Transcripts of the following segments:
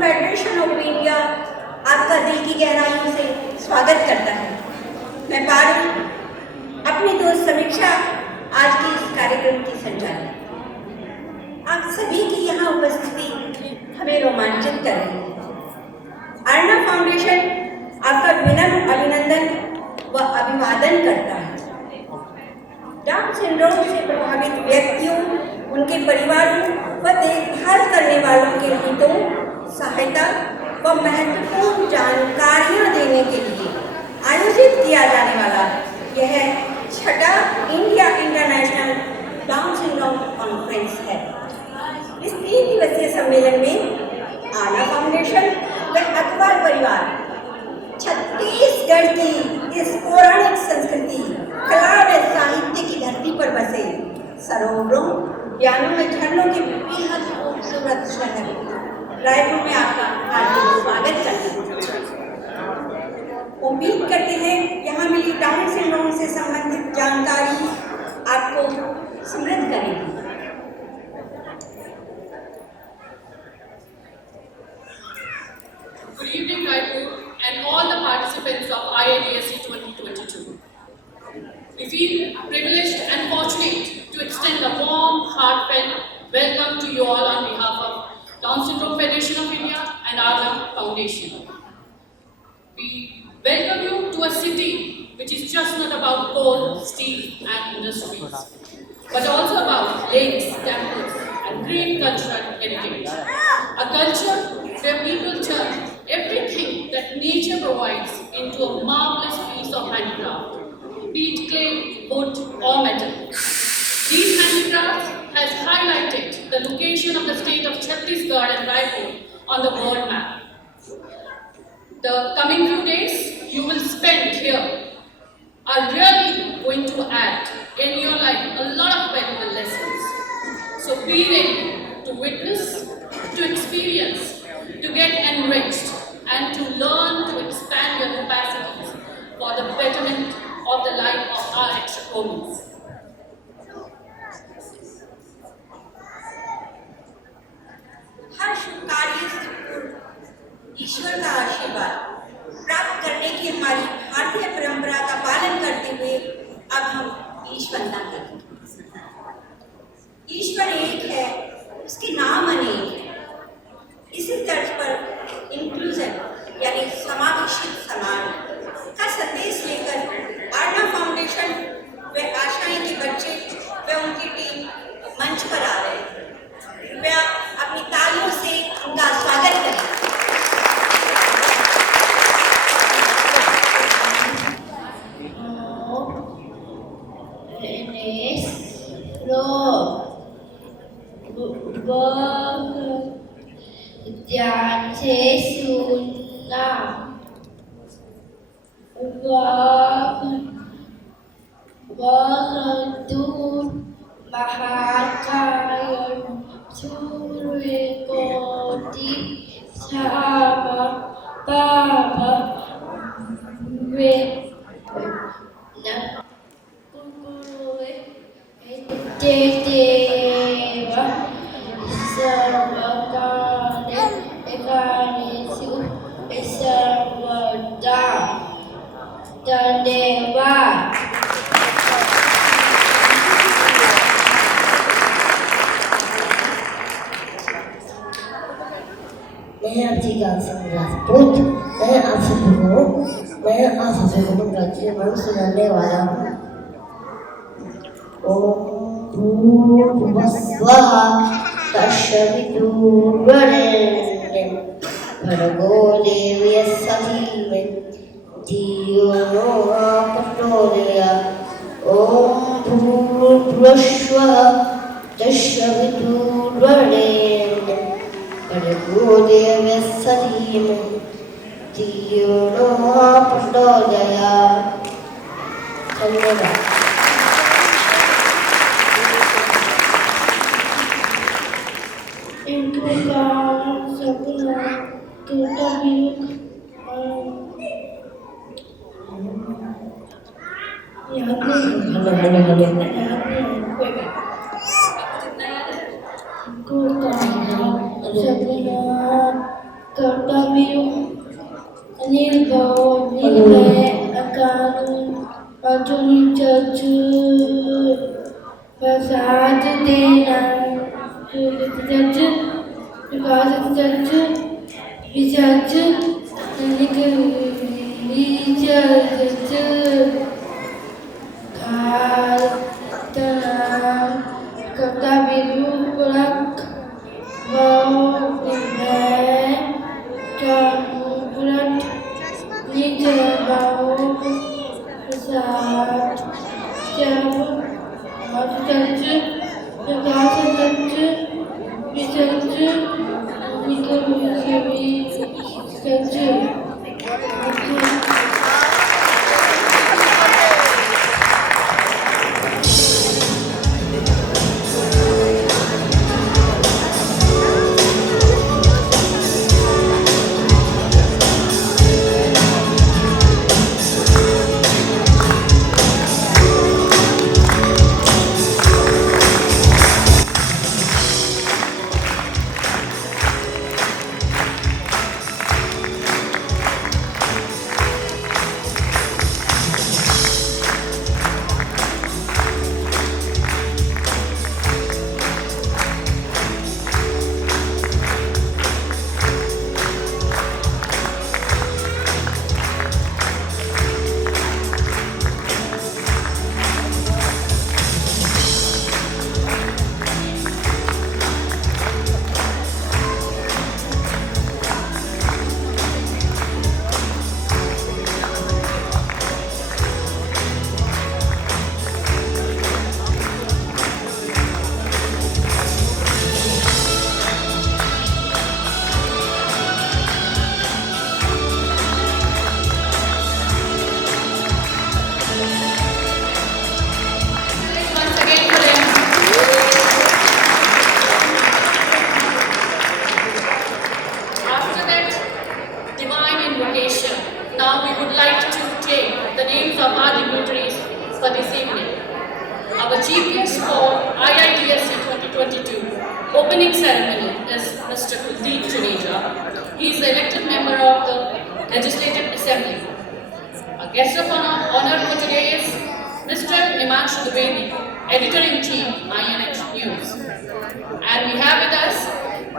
Federation of India आपका दिल की गहराइयों से स्वागत करता है। मैं पारुल, अपनी दोस्त समीक्षा आज के इस कार्यक्रम की संचालक। आप सभी की यहाँ उपस्थिति हमें रोमांचित कर रही है। अर्णव फाउंडेशन आपका विनम्र अभिनंदन व अभिवादन करता है। डाउन सिंड्रोम से प्रभावित व्यक्तियों, उनके परिवारों व देखभाल करने वालों के हितों, सहायता व महत्वपूर्ण जानकारियाँ देने के लिए आयोजित किया जाने वाला यह छठा India international down syndrome conference है। इस 3 दिवसीय सम्मेलन में आला फाउंडेशन व अखबार परिवार छत्तीसगढ़ की इस पौराणिक संस्कृति, कला व साहित्य की धरती पर बसे सरोवरों, ज्ञानों में झरनों के बेहद खूबसूरत शहर रायपुर में आपका हार्दिक स्वागत करते हैं। उम्मीद करते हैं यहाँ मिली डाउन सिंड्रोम से संबंधित जानकारी आपको समृद्ध करेगी। Good evening, Raipur, and all the participants of IIDSC 2022. We feel privileged and fortunate to extend a warm, heartfelt welcome to you all on behalf of Down Syndrome Federation of India and Arla Foundation. We welcome you to a city which is just not about coal, steel and industries, but also about lakes, temples and great cultural heritage. A culture where people turn everything that nature provides into a marvelous piece of handicraft, be it clay, wood or metal. These handicrafts has highlighted the location of the state of Chhattisgarh and Raipur on the world map. The coming few days you will spend here are really going to add in your life a lot of valuable lessons. So be ready to witness, to experience, to get enriched and to learn to expand your capacities for the betterment of the life of our exponents. हर शुभ कार्य से पूर्व ईश्वर का आशीर्वाद प्राप्त करने की हमारी भारतीय परंपरा का पालन करते हुए अब हम ईश्वरना करें। ईश्वर एक है, उसके नाम अनेक है। इसी तर्ज पर इंक्लूजन यानी समावेशित समाज का संदेश लेकर आर्ला फाउंडेशन व आशाएं के बच्चे व उनकी टीम मंच पर आ रहे हैं। कृपया अपनी तालियों से उनका स्वागत करें। ध्यान से सुनना, वह दूर महाकाय सूर्यकोटि समप्रभ देव सर्वकार्येषु सर्वदा। धन्यवाद। मैं आपकी गाँव से राजपूत, मैं आपसे बोलूँ, मैं आप सबको प्रतिमान सुनाने वाला हूँ। ओम भूर्भुवस्वः तत्सवितुर्वरेण्यं भर्गो देवस्य धीमहि धियो यो नः प्रचोदयात्। ओम भूर्भुवस्वः तत्सवितुर्वरेण्यं भर्गो देवस्य धीमहि धियो यो नः प्रचोदयात्। धन्यवाद। इनका सपना टूटा भी याद नहीं कोई बात इनको सपना Kota Biru Nilbau Nilbe akan maju menjaju Pasal Dena Jaju Because Jaju Bijaju Bijaju Tenang Kota Biru Pulang Bau Nilbe kamu berat di bawah pesawat jauh harus jatuh negara jatuh bisa jatuh bisa jatuh. Once again for them. After that divine invocation, now we would like to take the names of our dignitaries for this evening. Our chief guest for IIDSC 2022 opening ceremony is Mr. Kuldeep Juneja. He is the elected member of the Legislative Assembly. Our guest of honor for today is Mr. Himanshu Dwivedi, Editor-in-Chief, INH News. And we have with us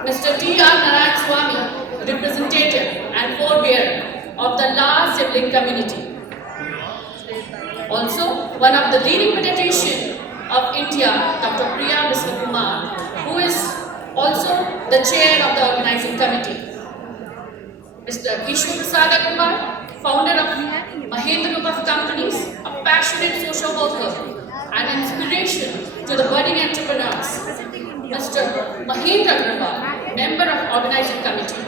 Mr. T.R. Narayan Swamy, representative and forebearer of the last sibling community. Also, one of the leading pediatricians of India, Dr. Priya Vishwakumar, who is also the chair of the organizing committee. Mr. Ishwar Prasad Kumar, founder of Mahendra Group of Companies, a passionate social worker and inspiration to the budding entrepreneurs. Mr. Mahendra Agrawal, member of organizing committee,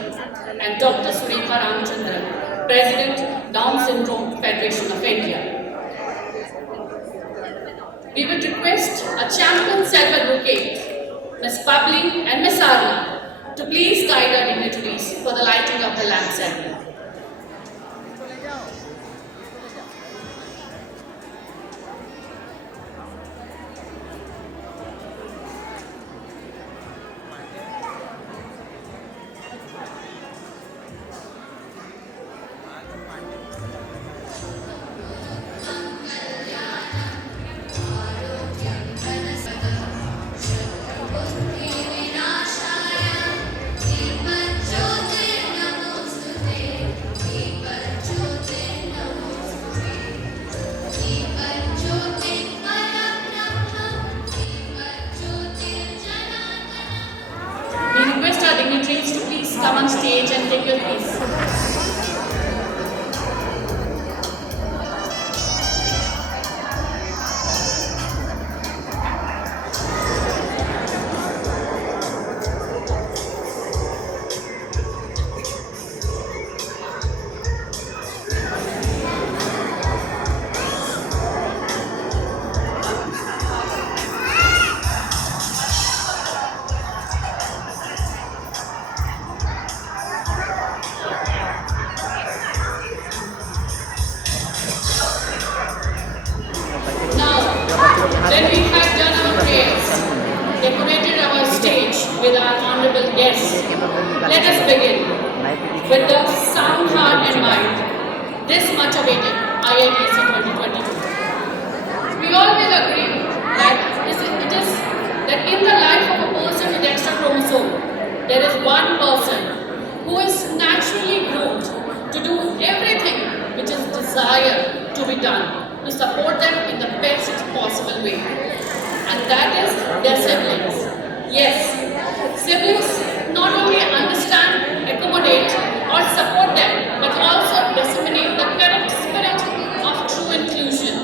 and Dr. Surekha Ramchandran, President, Down Syndrome Federation of India. We would request a champion silver advocate, Ms. Pabli and Ms. Arna, to please guide our dignitaries for the lighting of the lamp ceremony. Dignitaries to please come on stage and take your place. When we had done our prayers, decorated our stage with our honorable guests, let us begin. this much awaited IIDSC 2022. We all will agree that it is that in the life of a person with extra chromosome, there is one person who is naturally groomed to do everything which is desired to be done to support them in the best possible way. And that is their siblings. Yes, siblings not only understand, accommodate or support them, but also disseminate the correct spirit of true inclusion.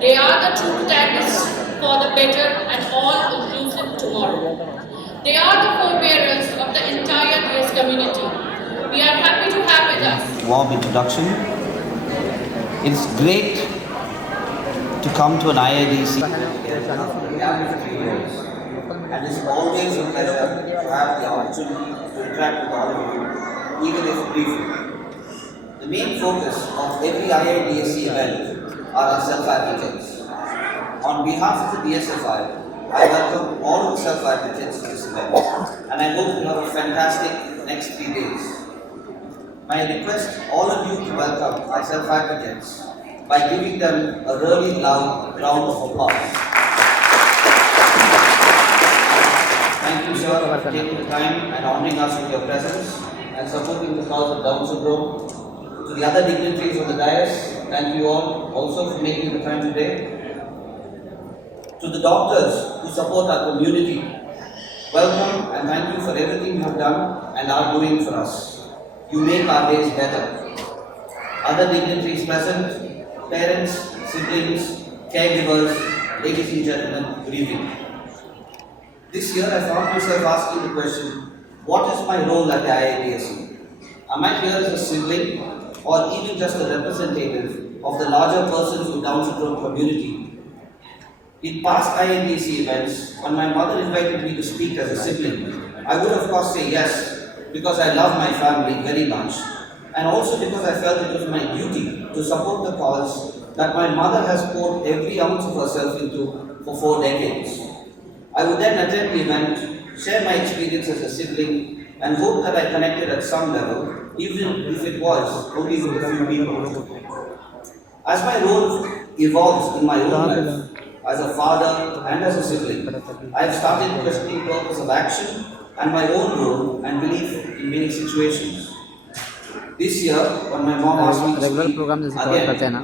They are the true protagonists for the better and all-inclusive tomorrow. They are the forebearers of the entire DS community. We are happy to have with us. Warm introduction. It's great to come to an IIDC. And it's always a pleasure to have the opportunity to interact with all of you, even if briefly. The main focus of every IIDSC event are our self-advocates. On behalf of the DSFI, I welcome all of the self-advocates to this event, and I hope you have a fantastic next 3 days. May I request all of you to welcome our self-advocates by giving them a really loud round of applause. Thank you, sir, for taking the time and honoring us with your presence and supporting the cause of Down syndrome. To the other dignitaries on the dais, thank you all also for making the time today. To the doctors who support our community, welcome and thank you for everything you have done and are doing for us. You make our days better. Other dignitaries present, parents, siblings, caregivers, ladies and gentlemen, good evening. This year I found myself asking the question, what is my role at the IIDSC? Am I here as a sibling or even just a representative of the larger persons with Down syndrome community? In past IIDSC events, when my mother invited me to speak as a sibling, I would of course say yes, because I love my family very much, and also because I felt it was my duty to support the cause that my mother has poured every ounce of herself into for 4 decades. I would then attend the event, share my experience as a sibling, and hope that I connected at some level, even if it was only with a few people. As my role evolves in my own life, as a father and as a sibling, I have started questioning purpose of action and my own role and belief in many situations. This year, when my mom asked me to speak again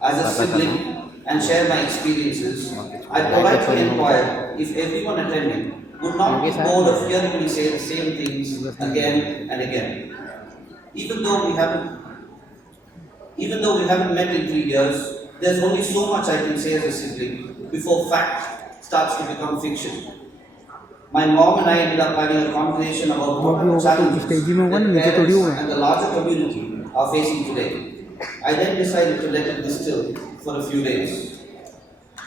as a sibling and share my experiences, I politely inquired if everyone attending would not be bored of hearing me say the same things again and again. Even though we haven't met in 3 years, there's only so much I can say as a sibling before fact starts to become fiction. My mom and I ended up having a conversation about what are the challenges that parents and the larger community are facing today. I then decided to let it distill for a few days.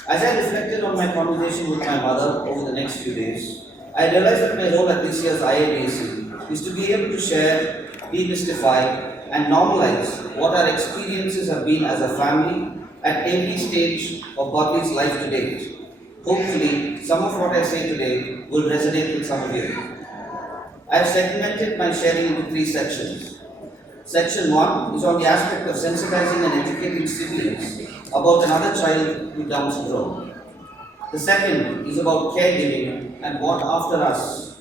As I reflected on my conversation with my mother over the next few days, I realized that my role at this year's IIDSC is to be able to share, demystify, and normalize what our experiences have been as a family at every stage of Bodley's life to date. Hopefully, some of what I say today will resonate with some of you. I have segmented my sharing into 3 sections. Section 1 is on the aspect of sensitizing and educating siblings about another child with Down syndrome. The second is about caregiving and what after us.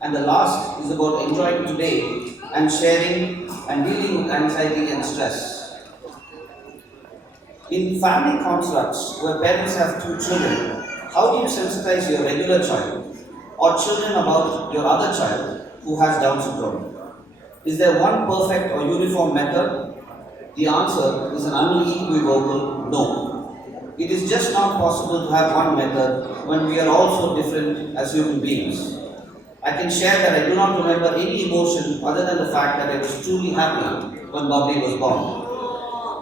And the last is about enjoying today and sharing and dealing with anxiety and stress. In family constructs where parents have 2 children, how do you sensitize your regular child or children about your other child who has Down syndrome? Is there one perfect or uniform method? The answer is an unequivocal no. It is just not possible to have one method when we are all so different as human beings. I can share that I do not remember any emotion other than the fact that I was truly happy when Bobby was born.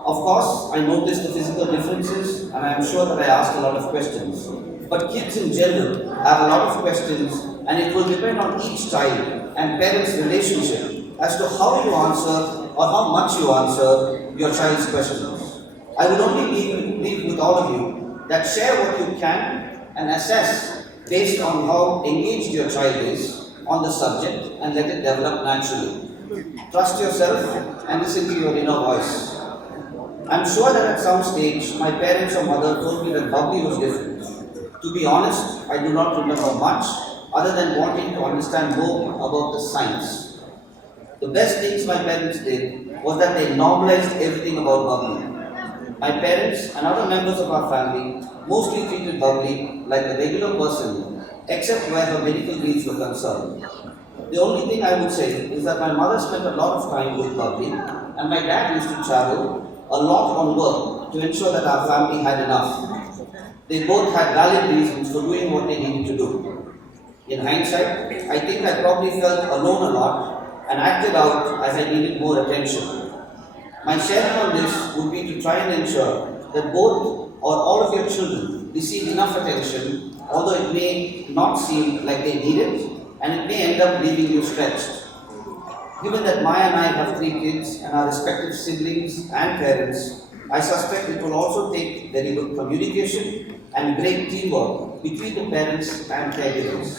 Of course, I noticed the physical differences and I am sure that I asked a lot of questions. But kids in general have a lot of questions and it will depend on each child and parents' relationship as to how you answer or how much you answer your child's questions. I would only leave with all of you that share what you can and assess based on how engaged your child is on the subject and let it develop naturally. Trust yourself and listen to your inner voice. I'm sure that at some stage my parents or mother told me that Bubbly was different. To be honest, I do not remember much other than wanting to understand more about the science. The best things my parents did was that they normalized everything about Bubbly. My parents and other members of our family mostly treated Bubbly like a regular person, except where her medical needs were concerned. The only thing I would say is that my mother spent a lot of time with Bubbly, and my dad used to travel a lot on work to ensure that our family had enough. They both had valid reasons for doing what they needed to do. In hindsight, I think I probably felt alone a lot and acted out as I needed more attention. My sharing on this would be to try and ensure that both or all of your children receive enough attention, although it may not seem like they need it, and it may end up leaving you stretched. Given that Maya and I have 3 kids and our respective siblings and parents, I suspect it will also take very good communication and great teamwork between the parents and caregivers.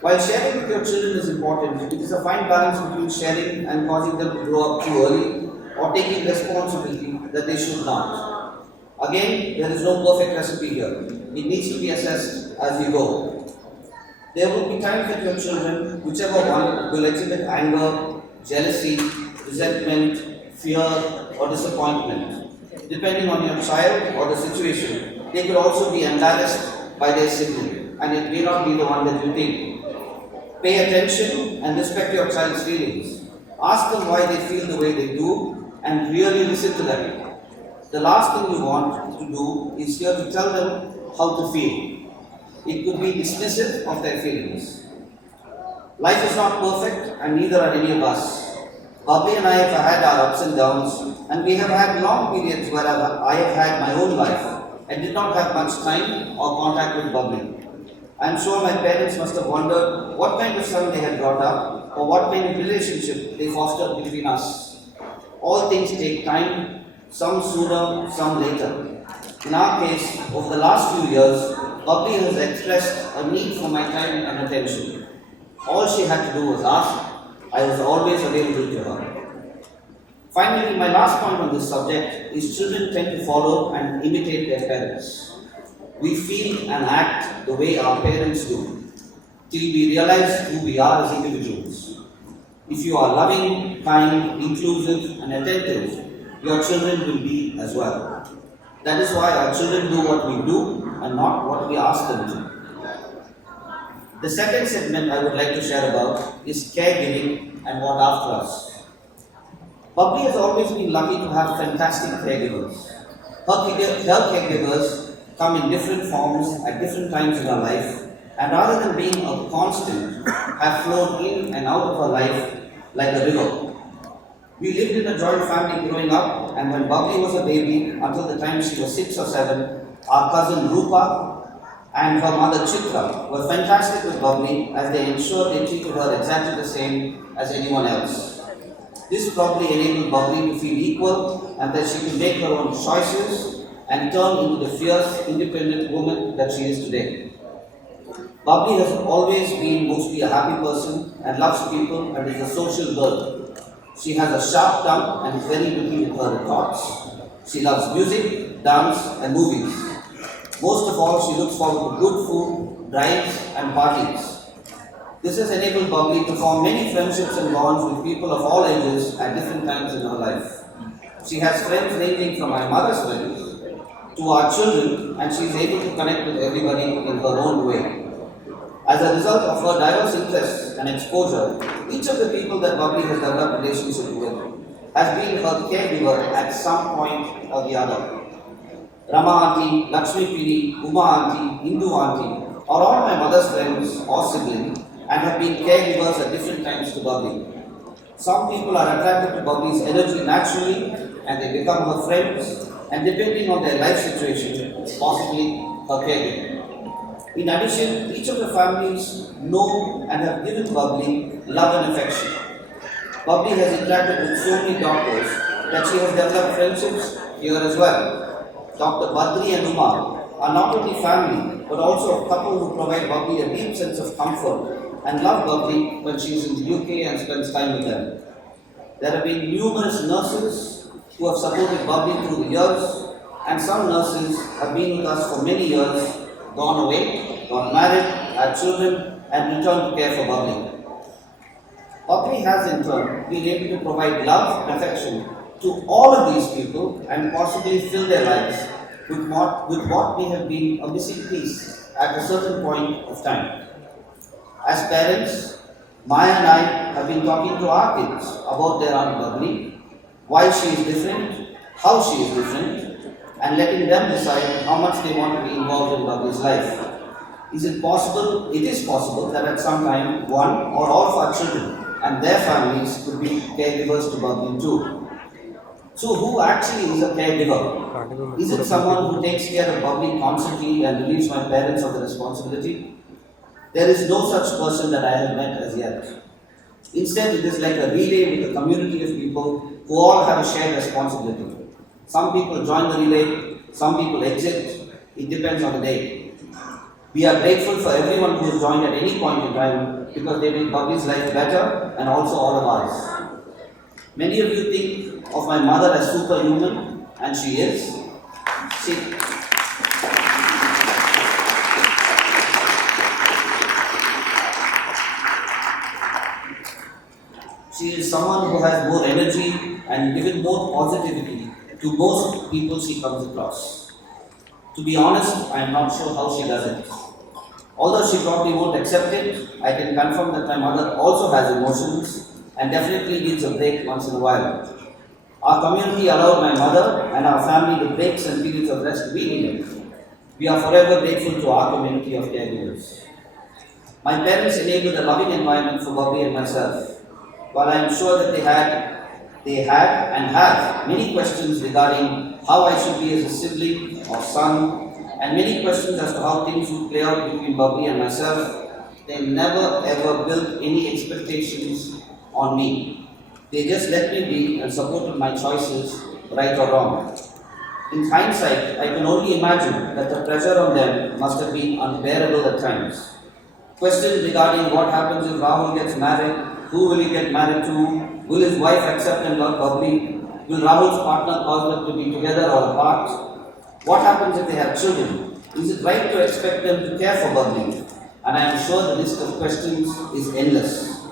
While sharing with your children is important, it is a fine balance between sharing and causing them to grow up too early or taking responsibility that they should not. Again, there is no perfect recipe here. It needs to be assessed as you go. There will be times that your children, whichever one, will exhibit anger, jealousy, resentment, fear, or disappointment. Depending on your child or the situation, they could also be embarrassed by their sibling, and it may not be the one that you think. Pay attention and respect your child's feelings. Ask them why they feel the way they do, and really listen to them. The last thing you want to do is here to tell them how to feel. It could be dismissive of their feelings. Life is not perfect, and neither are any of us. Bubbly and I have had our ups and downs, and we have had long periods where I have had my own life and did not have much time or contact with Bubbly. I am sure my parents must have wondered what kind of son they had brought up or what kind of relationship they fostered between us. All things take time, some sooner, some later. In our case, over the last few years, Bubbly has expressed a need for my time and attention. All she had to do was ask. I was always available to her. Finally, my last point on this subject is children tend to follow and imitate their parents. We feel and act the way our parents do, till we realize who we are as individuals. If you are loving, kind, inclusive, and attentive, your children will be as well. That is why our children do what we do and not what we ask them to. The second segment I would like to share about is caregiving and what after us. Bubbly has always been lucky to have fantastic caregivers. Her caregivers come in different forms at different times in her life, and rather than being a constant, have flowed in and out of her life like a river. We lived in a joint family growing up, and when Bubbly was a baby, until the time she was 6 or 7, our cousin Rupa and her mother Chitra were fantastic with Bubbly as they ensured they treated her exactly the same as anyone else. This probably enabled Bubbly to feel equal and that she could make her own choices and turn into the fierce, independent woman that she is today. Bubbly has always been mostly a happy person and loves people and is a social girl. She has a sharp tongue and is very witty with her thoughts. She loves music, dance, and movies. Most of all, she looks forward to good food, drives, and parties. This has enabled Bubbly to form many friendships and bonds with people of all ages at different times in her life. She has friends ranging from my mother's friends to our children, and she is able to connect with everybody in her own way. As a result of her diverse interests and exposure, each of the people that Bubbly has developed relationships with has been her caregiver at some point or the other. Rama auntie, Lakshmi Piri, Uma auntie, Hindu auntie are all my mother's friends or siblings and have been caregivers at different times to Bubbly. Some people are attracted to Bubbly's energy naturally and they become her friends, and depending on their life situation, possibly her caregiver. In addition, each of the families know and have given Bubbly love and affection. Bubbly has interacted with so many doctors that she has developed friendships here as well. Dr. Badri and Uma are not only family, but also a couple who provide Bubbly a deep sense of comfort and love Bubbly when she is in the UK and spends time with them. There have been numerous nurses, who have supported Bubbly through the years, and some nurses have been with us for many years, gone away, got married, had children, and returned to care for Bubbly. Bubbly has in turn been able to provide love and affection to all of these people and possibly fill their lives with what may have been a missing piece at a certain point of time. As parents, Maya and I have been talking to our kids about their Aunt Bubbly, why she is different, how she is different, and letting them decide how much they want to be involved in Bubbly's life. Is it possible? It is possible that at some time one or all of our children and their families could be caregivers to Bubbly too. So who actually is a caregiver? Is it someone who takes care of Bubbly constantly and relieves my parents of the responsibility? There is no such person that I have met as yet. Instead, it is like a relay with a community of people who all have a shared responsibility. Some people join the relay, some people exit. It depends on the day. We are grateful for everyone who has joined at any point in time because they make Bubbly's life better and also all of ours. Many of you think of my mother as superhuman, and she is. She is someone who has more energy and given more positivity to most people she comes across. To be honest, I am not sure how she does it. Although she probably won't accept it, I can confirm that my mother also has emotions and definitely needs a break once in a while. Our community allowed my mother and our family the breaks and periods of rest we needed. We are forever grateful to our community of caregivers. My parents enabled a loving environment for Bubbly and myself. While I am sure that they had and have many questions regarding how I should be as a sibling or son, and many questions as to how things would play out between Bubbly and myself, they never ever built any expectations on me. They just let me be and supported my choices, right or wrong. In hindsight, I can only imagine that the pressure on them must have been unbearable at times. Questions regarding what happens if Rahul gets married, who will he get married to, will his wife accept and love Bubbly, will Rahul's partner cause them to be together or apart, what happens if they have children, is it right to expect them to care for Bubbly? And I am sure the list of questions is endless.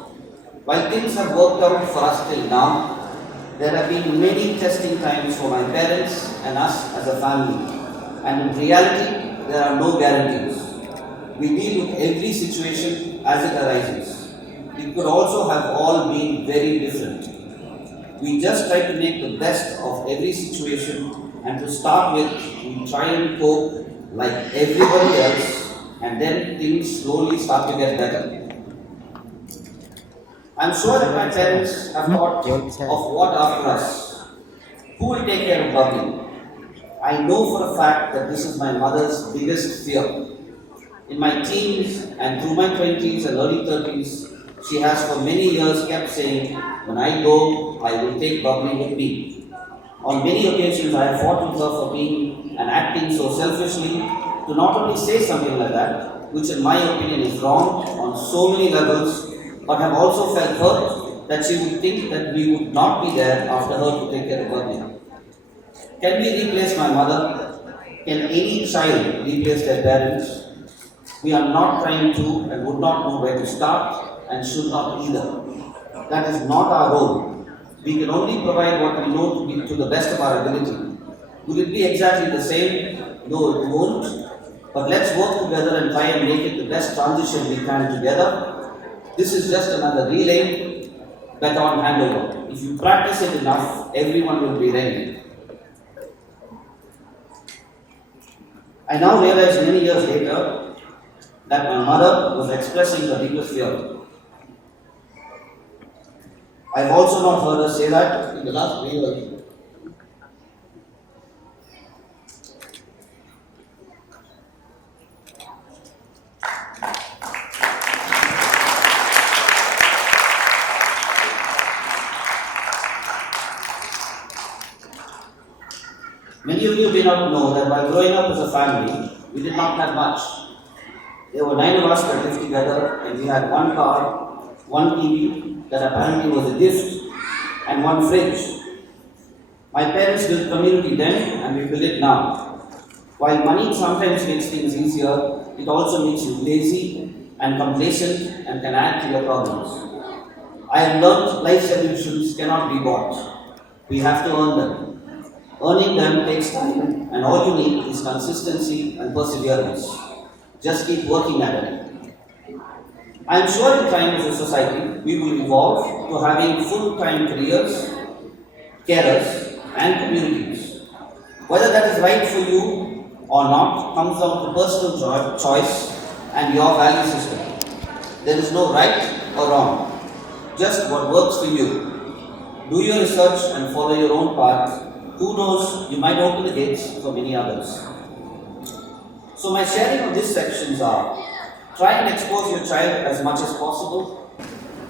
While things have worked out for us till now, there have been many testing times for my parents and us as a family. And in reality, there are no guarantees. We deal with every situation as it arises. It could also have all been very different. We just try to make the best of every situation, and to start with, we try and cope like everybody else, and then things slowly start to get better. I'm sure that my parents have thought of what after us. Who will take care of Bubbly? I know for a fact that this is my mother's biggest fear. In my teens and through my 20s and early 30s, she has for many years kept saying, when I go, I will take Bubbly with me. On many occasions, I have fought with her for being and acting so selfishly to not only say something like that, which in my opinion is wrong on so many levels, but have also felt hurt that she would think that we would not be there after her to take care of Bubbly. Can we replace my mother? Can any child replace their parents? We are not trying to and would not know where to start and should not either. That is not our role. We can only provide what we know to be to the best of our ability. Will it be exactly the same? No, it won't. But let's work together and try and make it the best transition we can together. This is just another relay, baton handover. If you practice it enough, everyone will be ready. I now realize many years later that my mother was expressing her deepest fear. I've also not heard her say that in the last 3 years. Many of you may not know that while growing up as a family, we did not have much. There were 9 of us that lived together, and we had 1 car, 1 TV that apparently was a gift, and 1 fridge. My parents built community then and we build it now. While money sometimes makes things easier, it also makes you lazy and complacent and can add to your problems. I have learned life solutions cannot be bought. We have to earn them. Earning them takes time, and all you need is consistency and perseverance. Just keep working at it. I am sure in time as a society, we will evolve to having full-time careers, carers, and communities. Whether that is right for you or not comes down to personal choice and your value system. There is no right or wrong, just what works for you. Do your research and follow your own path. Who knows, you might open the gates for many others. So my sharing of these sections are: try and expose your child as much as possible.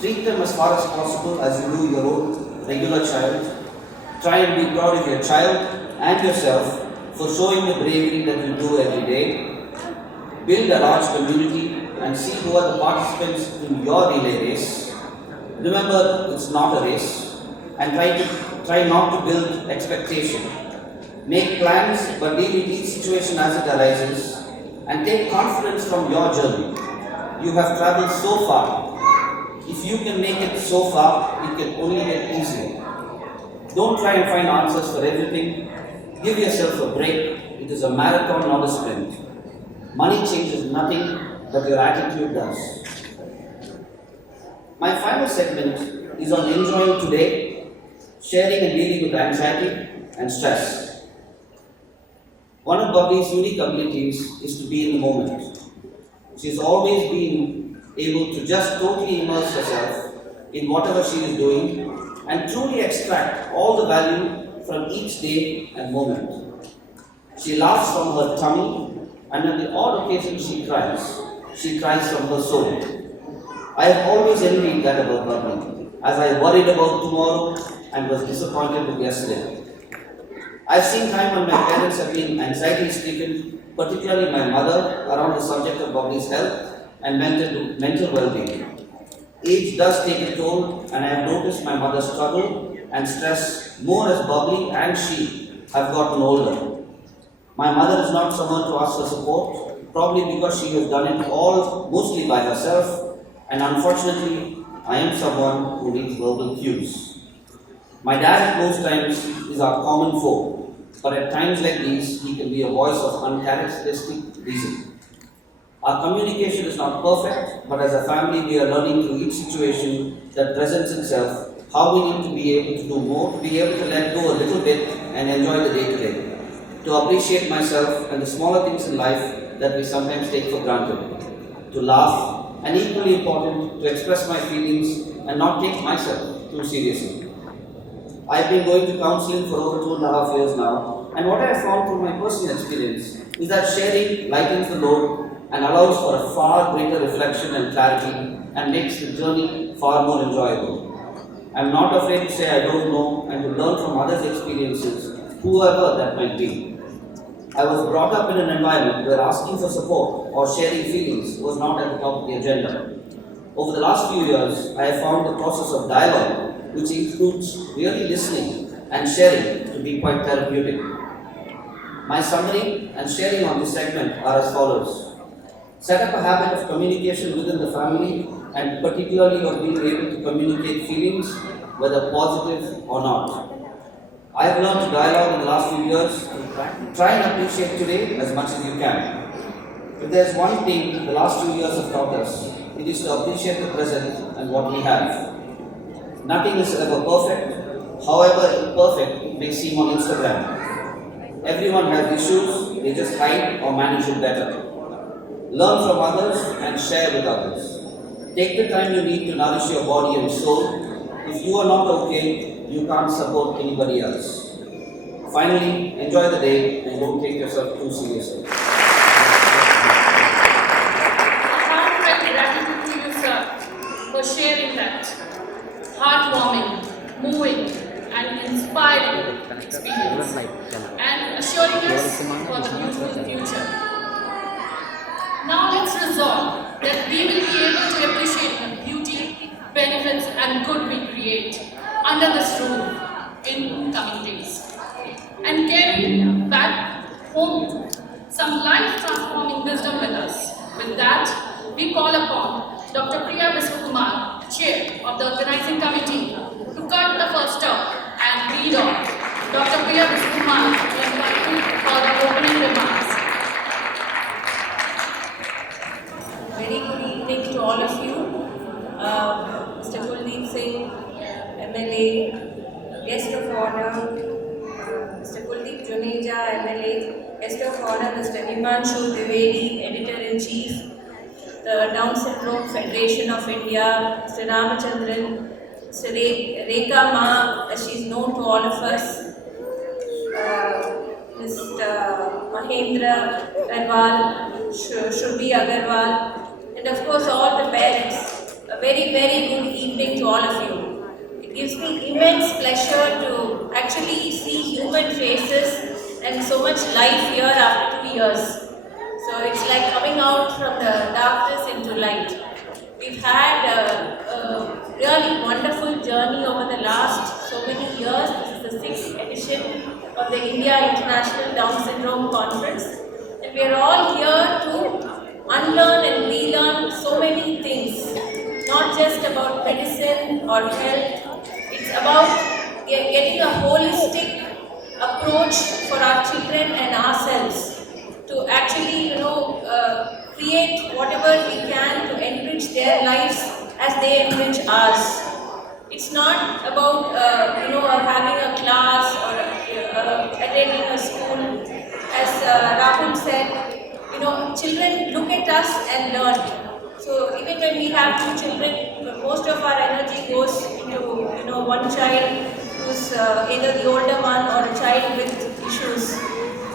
Treat them as far as possible as you do your own regular child. Try and be proud of your child and yourself for showing the bravery that you do every day. Build a large community and see who are the participants in your relay race. Remember, it's not a race, and try not to build expectation. Make plans, but deal with each situation as it arises, and take confidence from your journey. You have traveled so far. If you can make it so far, it can only get easier. Don't try and find answers for everything. Give yourself a break. It is a marathon, not a sprint. Money changes nothing, but your attitude does. My final segment is on enjoying today, sharing and dealing with anxiety and stress. One of Bubbly's unique abilities is to be in the moment. She's always been able to just totally immerse herself in whatever she is doing and truly extract all the value from each day and moment. She laughs from her tummy, and on the odd occasion she cries from her soul. I have always envied that about Bubbly, as I worried about tomorrow and was disappointed with yesterday. I've seen time when my parents have been anxiety-stricken, particularly my mother, around the subject of Bubbly's health and mental well-being. Age does take a toll, and I have noticed my mother's struggle and stress more as Bubbly and she have gotten older. My mother is not someone to ask for support, probably because she has done it all mostly by herself, and unfortunately, I am someone who needs verbal cues. My dad at most times is our common foe, but at times like these, he can be a voice of uncharacteristic reason. Our communication is not perfect, but as a family, we are learning through each situation that presents itself how we need to be able to do more, to be able to let go a little bit and enjoy the day-to-day, to appreciate myself and the smaller things in life that we sometimes take for granted, to laugh, and equally important, to express my feelings and not take myself too seriously. I've been going to counseling for over 2.5 years now, and what I have found through my personal experience is that sharing lightens the load and allows for a far greater reflection and clarity and makes the journey far more enjoyable. I'm not afraid to say I don't know and to learn from others' experiences, whoever that might be. I was brought up in an environment where asking for support or sharing feelings was not at the top of the agenda. Over the last few years, I have found the process of dialogue, which includes really listening and sharing, to be quite therapeutic. My summary and sharing on this segment are as follows. Set up a habit of communication within the family, and particularly of being able to communicate feelings, whether positive or not. I have learned to dialogue in the last few years. Try and appreciate today as much as you can. If there is one thing the last 2 years have taught us, it is to appreciate the present and what we have. Nothing is ever perfect, however imperfect it may seem on Instagram. Everyone has issues, they just hide or manage it better. Learn from others and share with others. Take the time you need to nourish your body and soul. If you are not okay, you can't support anybody else. Finally, enjoy the day and don't take yourself too seriously. Heartfelt gratitude to you, sir, for sharing that heartwarming, moving, and inspiring experience, and assuring us for the beautiful future. Now let's resolve that we will be able to appreciate the beauty, benefits, and good we create under this roof in coming days. and carry back home some life-transforming wisdom with us. With that, we call upon Dr. Priya Biswakumar, Chair of the Organizing Committee, to cut the first term and lead off. Dr. Priya Biswakumar, we invite you for the opening remarks. Very good evening to all of you. Mr. Kuldeep Singh, MLA, guest of honor, Mr. Kuldeep Juneja, MLA, guest of honor, Mr. Himanshu Dwivedi, Editor-in-Chief, the Down Syndrome Federation of India, Mr. Ramachandran, Mr. Rekha Ma, as she is known to all of us, Mr. Mahendra Agarwal, Shruti Agarwal, and of course all the parents. A very, very good evening to all of you. It gives me immense pleasure to actually see human faces and so much life here after 2 years. So it's like coming out from the darkness into light. We've had a really wonderful journey over the last so many years. This is the 6th edition of the India International Down Syndrome Conference, and we are all here to unlearn and relearn so many things, not just about medicine or health. It's about getting a holistic approach for our children and ourselves to actually, create whatever we can to enrich their lives as they enrich ours. It's not about having a class or attending a school. As Rahul said, children look at us and learn. So even when we have 2 children, most of our energy goes into one child who's either the older one or a child with issues.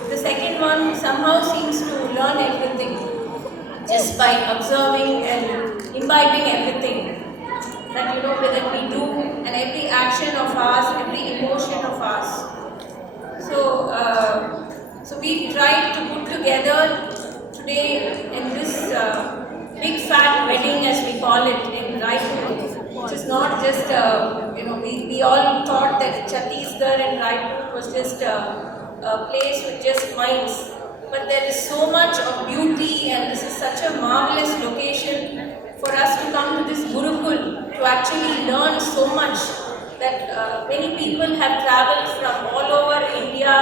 The second one somehow seems to learn everything just by observing and imbibing everything that that we do, and every action of ours, every emotion of ours. So we tried to put together today in this big fat wedding, as we call it, in Raipur, which is not just we all thought that Chhattisgarh and Raipur was just a place with just mines, but there is so much of beauty, and this is such a marvelous location for us to come to this Gurukul to actually learn so much that many people have travelled from all over India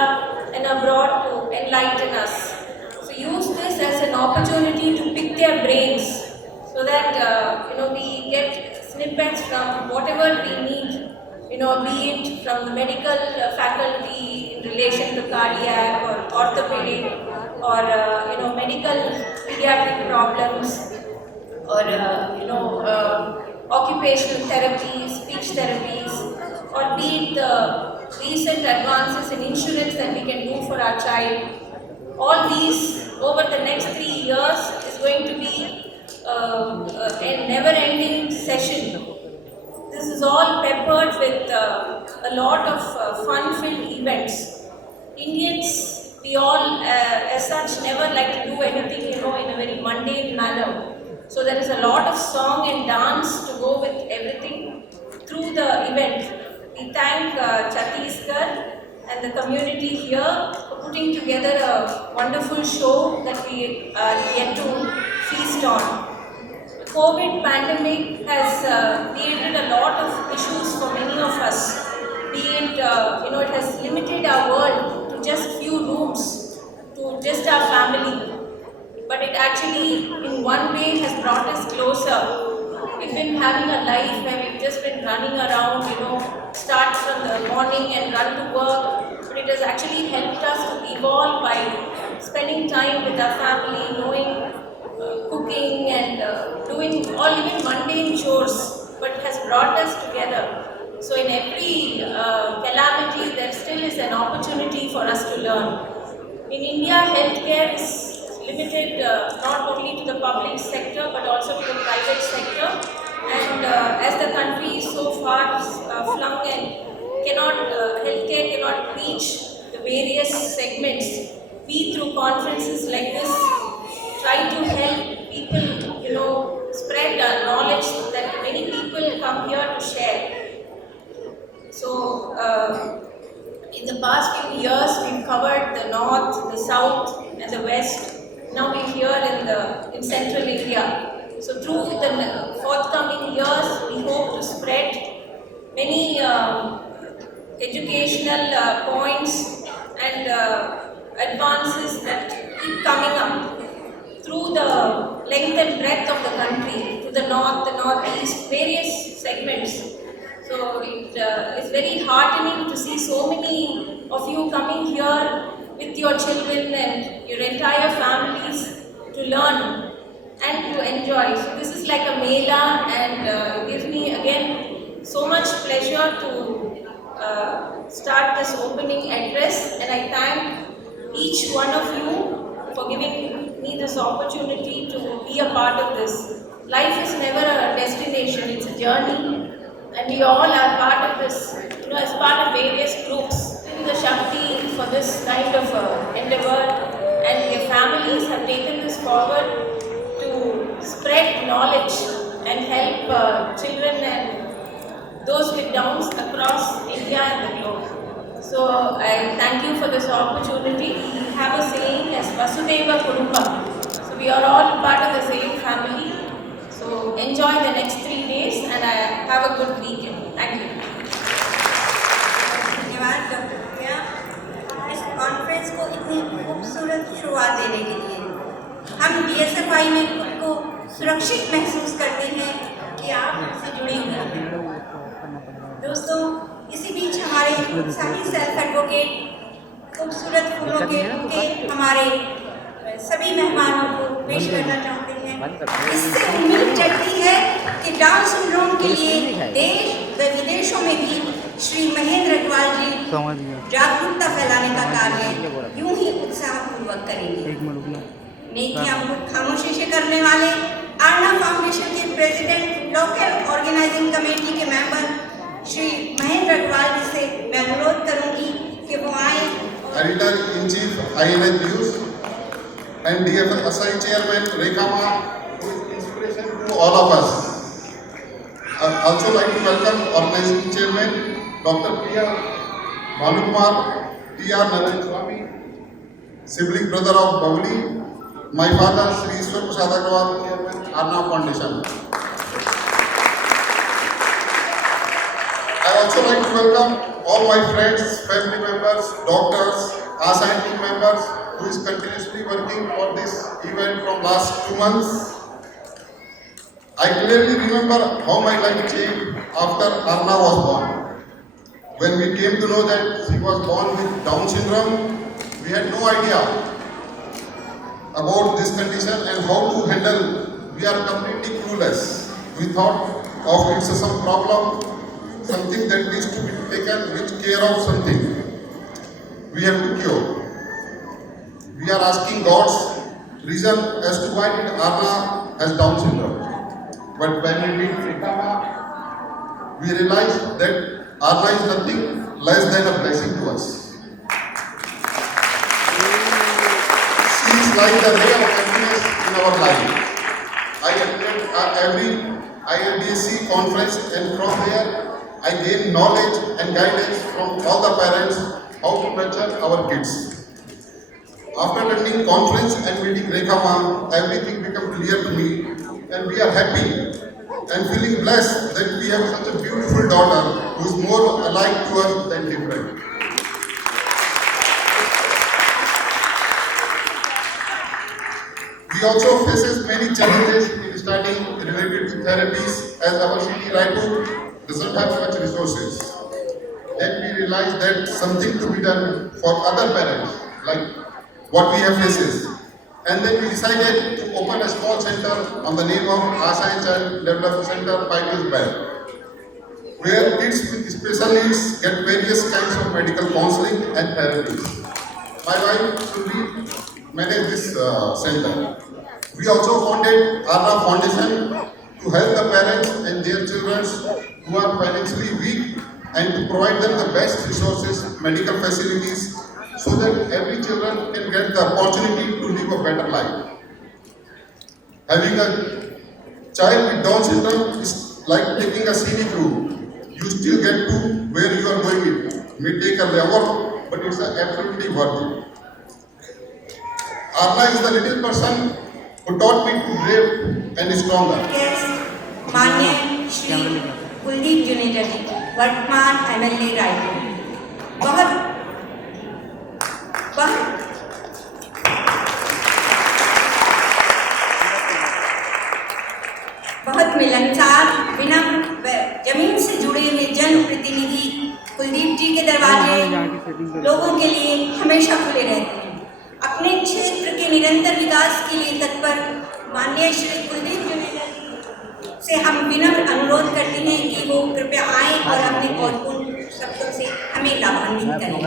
and abroad to enlighten us. So use this as an opportunity to pick their brains, so that we get snippets from whatever we need, be it from the medical faculty in relation to cardiac or orthopedic or medical pediatric problems, or occupational therapy, speech therapies, or be it the recent advances in insurance that we can do for our child. All these over the next 3 years is going to be a never-ending session. This is all peppered with a lot of fun-filled events. Indians, we all as such never like to do anything in a very mundane manner. So there is a lot of song and dance to go with everything through the event. We thank Chhattisgarh and the community here for putting together a wonderful show that we are yet to feast on. The COVID pandemic has created a lot of issues for many of us. Be it, it has limited our world to just few rooms, to just our family. But it actually, in one way, has brought us closer. We've been having a life where we've just been running around, start from the morning and run to work. But it has actually helped us to evolve by spending time with our family, knowing cooking and doing all even mundane chores, but it has brought us together. So in every calamity, there still is an opportunity for us to learn. In India, healthcare is limited not only to the public sector but also to the private sector, and as the country is so far flung and healthcare cannot reach the various segments, we through conferences like this try to help people spread knowledge that many people come here to share. So In the past few years, we've covered the north, the south, and the west. Now we're here in central India. So through the forthcoming years, we hope to spread many educational points and advances that keep coming up through the length and breadth of the country, to the north, the northeast, various segments. So it is very heartening to see so many of you coming here with your children and your entire families to learn and to enjoy. So this is like a mela, and it gives me again so much pleasure to start this opening address, and I thank each one of you for giving me this opportunity to be a part of this. Life is never a destination, it's a journey, and we all are part of this, as part of various groups. The Shakti for this kind of endeavor, and your families have taken this forward to spread knowledge and help children and those with Downs across India and the globe. So I thank you for this opportunity. We have a saying as Vasudeva Kudumba. So we are all part of the same family. So enjoy the next 3 days and have a good weekend. Thank you. धन्यवाद doctor प्रिया, इस conference को इतनी खूबसूरत शुरुआत देने के लिए। हम DSFI में खुद को सुरक्षित महसूस करते हैं कि आप हमसे जुड़े हुए हैं। दोस्तों, इसी बीच हमारे उत्साही सेल्फ एडवोकेट खूबसूरत फूलों के बुके हमारे सभी मेहमानों को पेश करना चाहते हैं। इससे उम्मीद जगती है कि डाउन सिंड्रोम के लिए देश व विदेशों में भी श्री महेंद्र अग्रवाल जी जागरूकता फैलाने का कार्य यूं ही उत्साहपूर्वक करेंगे। नेकियां खामोशी से करने वाले आरना फाउंडेशन के प्रेसिडेंट लोकल ऑर्गेनाइजिंग कमेटी के मेंबर श्री महेंद्र अग्रवाल जी से मैं अनुरोध करूंगी कि वो आए। Editor in chief IIDSC and DFSI chairman Rekha Ma, who is inspiration to all of us. I also like to welcome organizing chairman Dr. Priya Bhanukumar, T.R. Narayan Swami, sibling brother of Bauli, my father Sri Ishwar Prasad Agarwal, chairman Arna Foundation. I also like to welcome all my friends, family members, doctors, ASA team members who is continuously working for this event from last 2 months. I clearly remember how my life changed after Arna was born. When we came to know that she was born with Down syndrome, we had no idea about this condition and how to handle. We are completely clueless. We thought of it's some problem, something that needs to be taken with care of something. We have to cure. We are asking God's reason as to why did Arna has Down syndrome. But when we meet Rekha, we realize that Arna is nothing less than a blessing to us. She is like the ray of happiness in our life. I attended every IIDSC conference, and from there I gain knowledge and guidance from all the parents how to nurture our kids. After attending conference and meeting Rekha Ma'am, everything became clear to me, and we are happy and feeling blessed that we have such a beautiful daughter who is more alike to us than different. We also faces many challenges in starting related to therapies, as our city Raipur doesn't have such resources. Then we realized that something to be done for other parents, like what we have faces. And then we decided to open a small center on the name of Asha Child Development Center 5 years back, where kids with special needs get various kinds of medical counseling and therapies. My wife Sundi managed this center. We also founded Arna Foundation to help the parents and their children who are financially weak and to provide them the best resources, medical facilities, so that every children can get the opportunity to live a better life. Having a child with Down syndrome is like taking a scenic route. You still get to where you are going. It may take an hour but it's absolutely worth it. Arla is the little person who taught me to brave and stronger. Guest माननीय श्री कुलदीप जुनेजा जी, वर्तमान MLA Raipur. बहुत मिलनसार, विनम्र व जमीन से जुड़े हुए जनप्रतिनिधि कुलदीप जी के दरवाजे लोगों के लिए हमेशा खुले रहते हैं। अपने क्षेत्र के निरंतर विकास के लिए तत्पर माननीय श्री कुलदीप जुनेजा जी से हम विनम्र अनुरोध करते हैं कि वो कृपया आएं और अपने गौरवपूर्ण शब्दों से हमें लाभान्वित करें।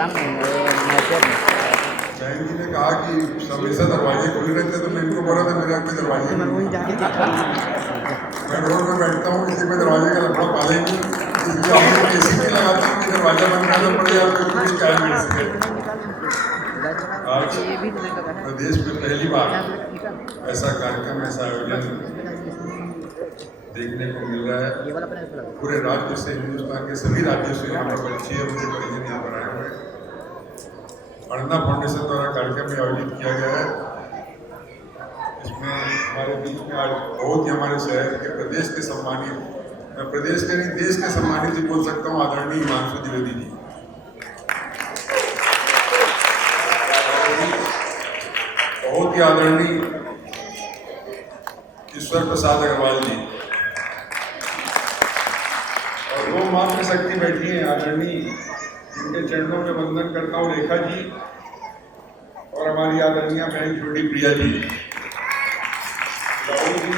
बहन जी ने कहा कि हमेशा दरवाजे खुले रहते, तो मैं इनको बोला था मेरे अपने दरवाजे मैं रोड में बैठता हूँ, किसी में दरवाजे का लफड़ा पालेंगे, इसलिए किसी में लगाता हूँ कि दरवाजा बंद करना पड़े या फिर कोई शिकायत मिल सके। आज प्रदेश में पहली बार ऐसा कार्यक्रम, ऐसा आयोजन देखने को मिल रहा है। पूरे राज्य से, हिंदुस्तान के सभी राज्यों से यहाँ पर बच्चे और उनके परिजन यहाँ पर आए हुए हैं। अड़ना फाउंडेशन द्वारा कार्यक्रम में आयोजित किया गया है। इसमें हमारे बीच में आज बहुत ही हमारे शहर के, प्रदेश के सम्मानित, मैं प्रदेश के नहीं देश के सम्मानित ही बोल सकता हूँ, आदरणीय हिमांशु द्विवेदी जी, बहुत ही आदरणीय ईश्वर प्रसाद अग्रवाल जी, और वो मातृशक्ति बैठी हैं आदरणीय, जिनके चरणों में वंदन करता हूँ, रेखा जी, और हमारी आदरणीय बहन छोटी प्रिया जी, राहुल जी,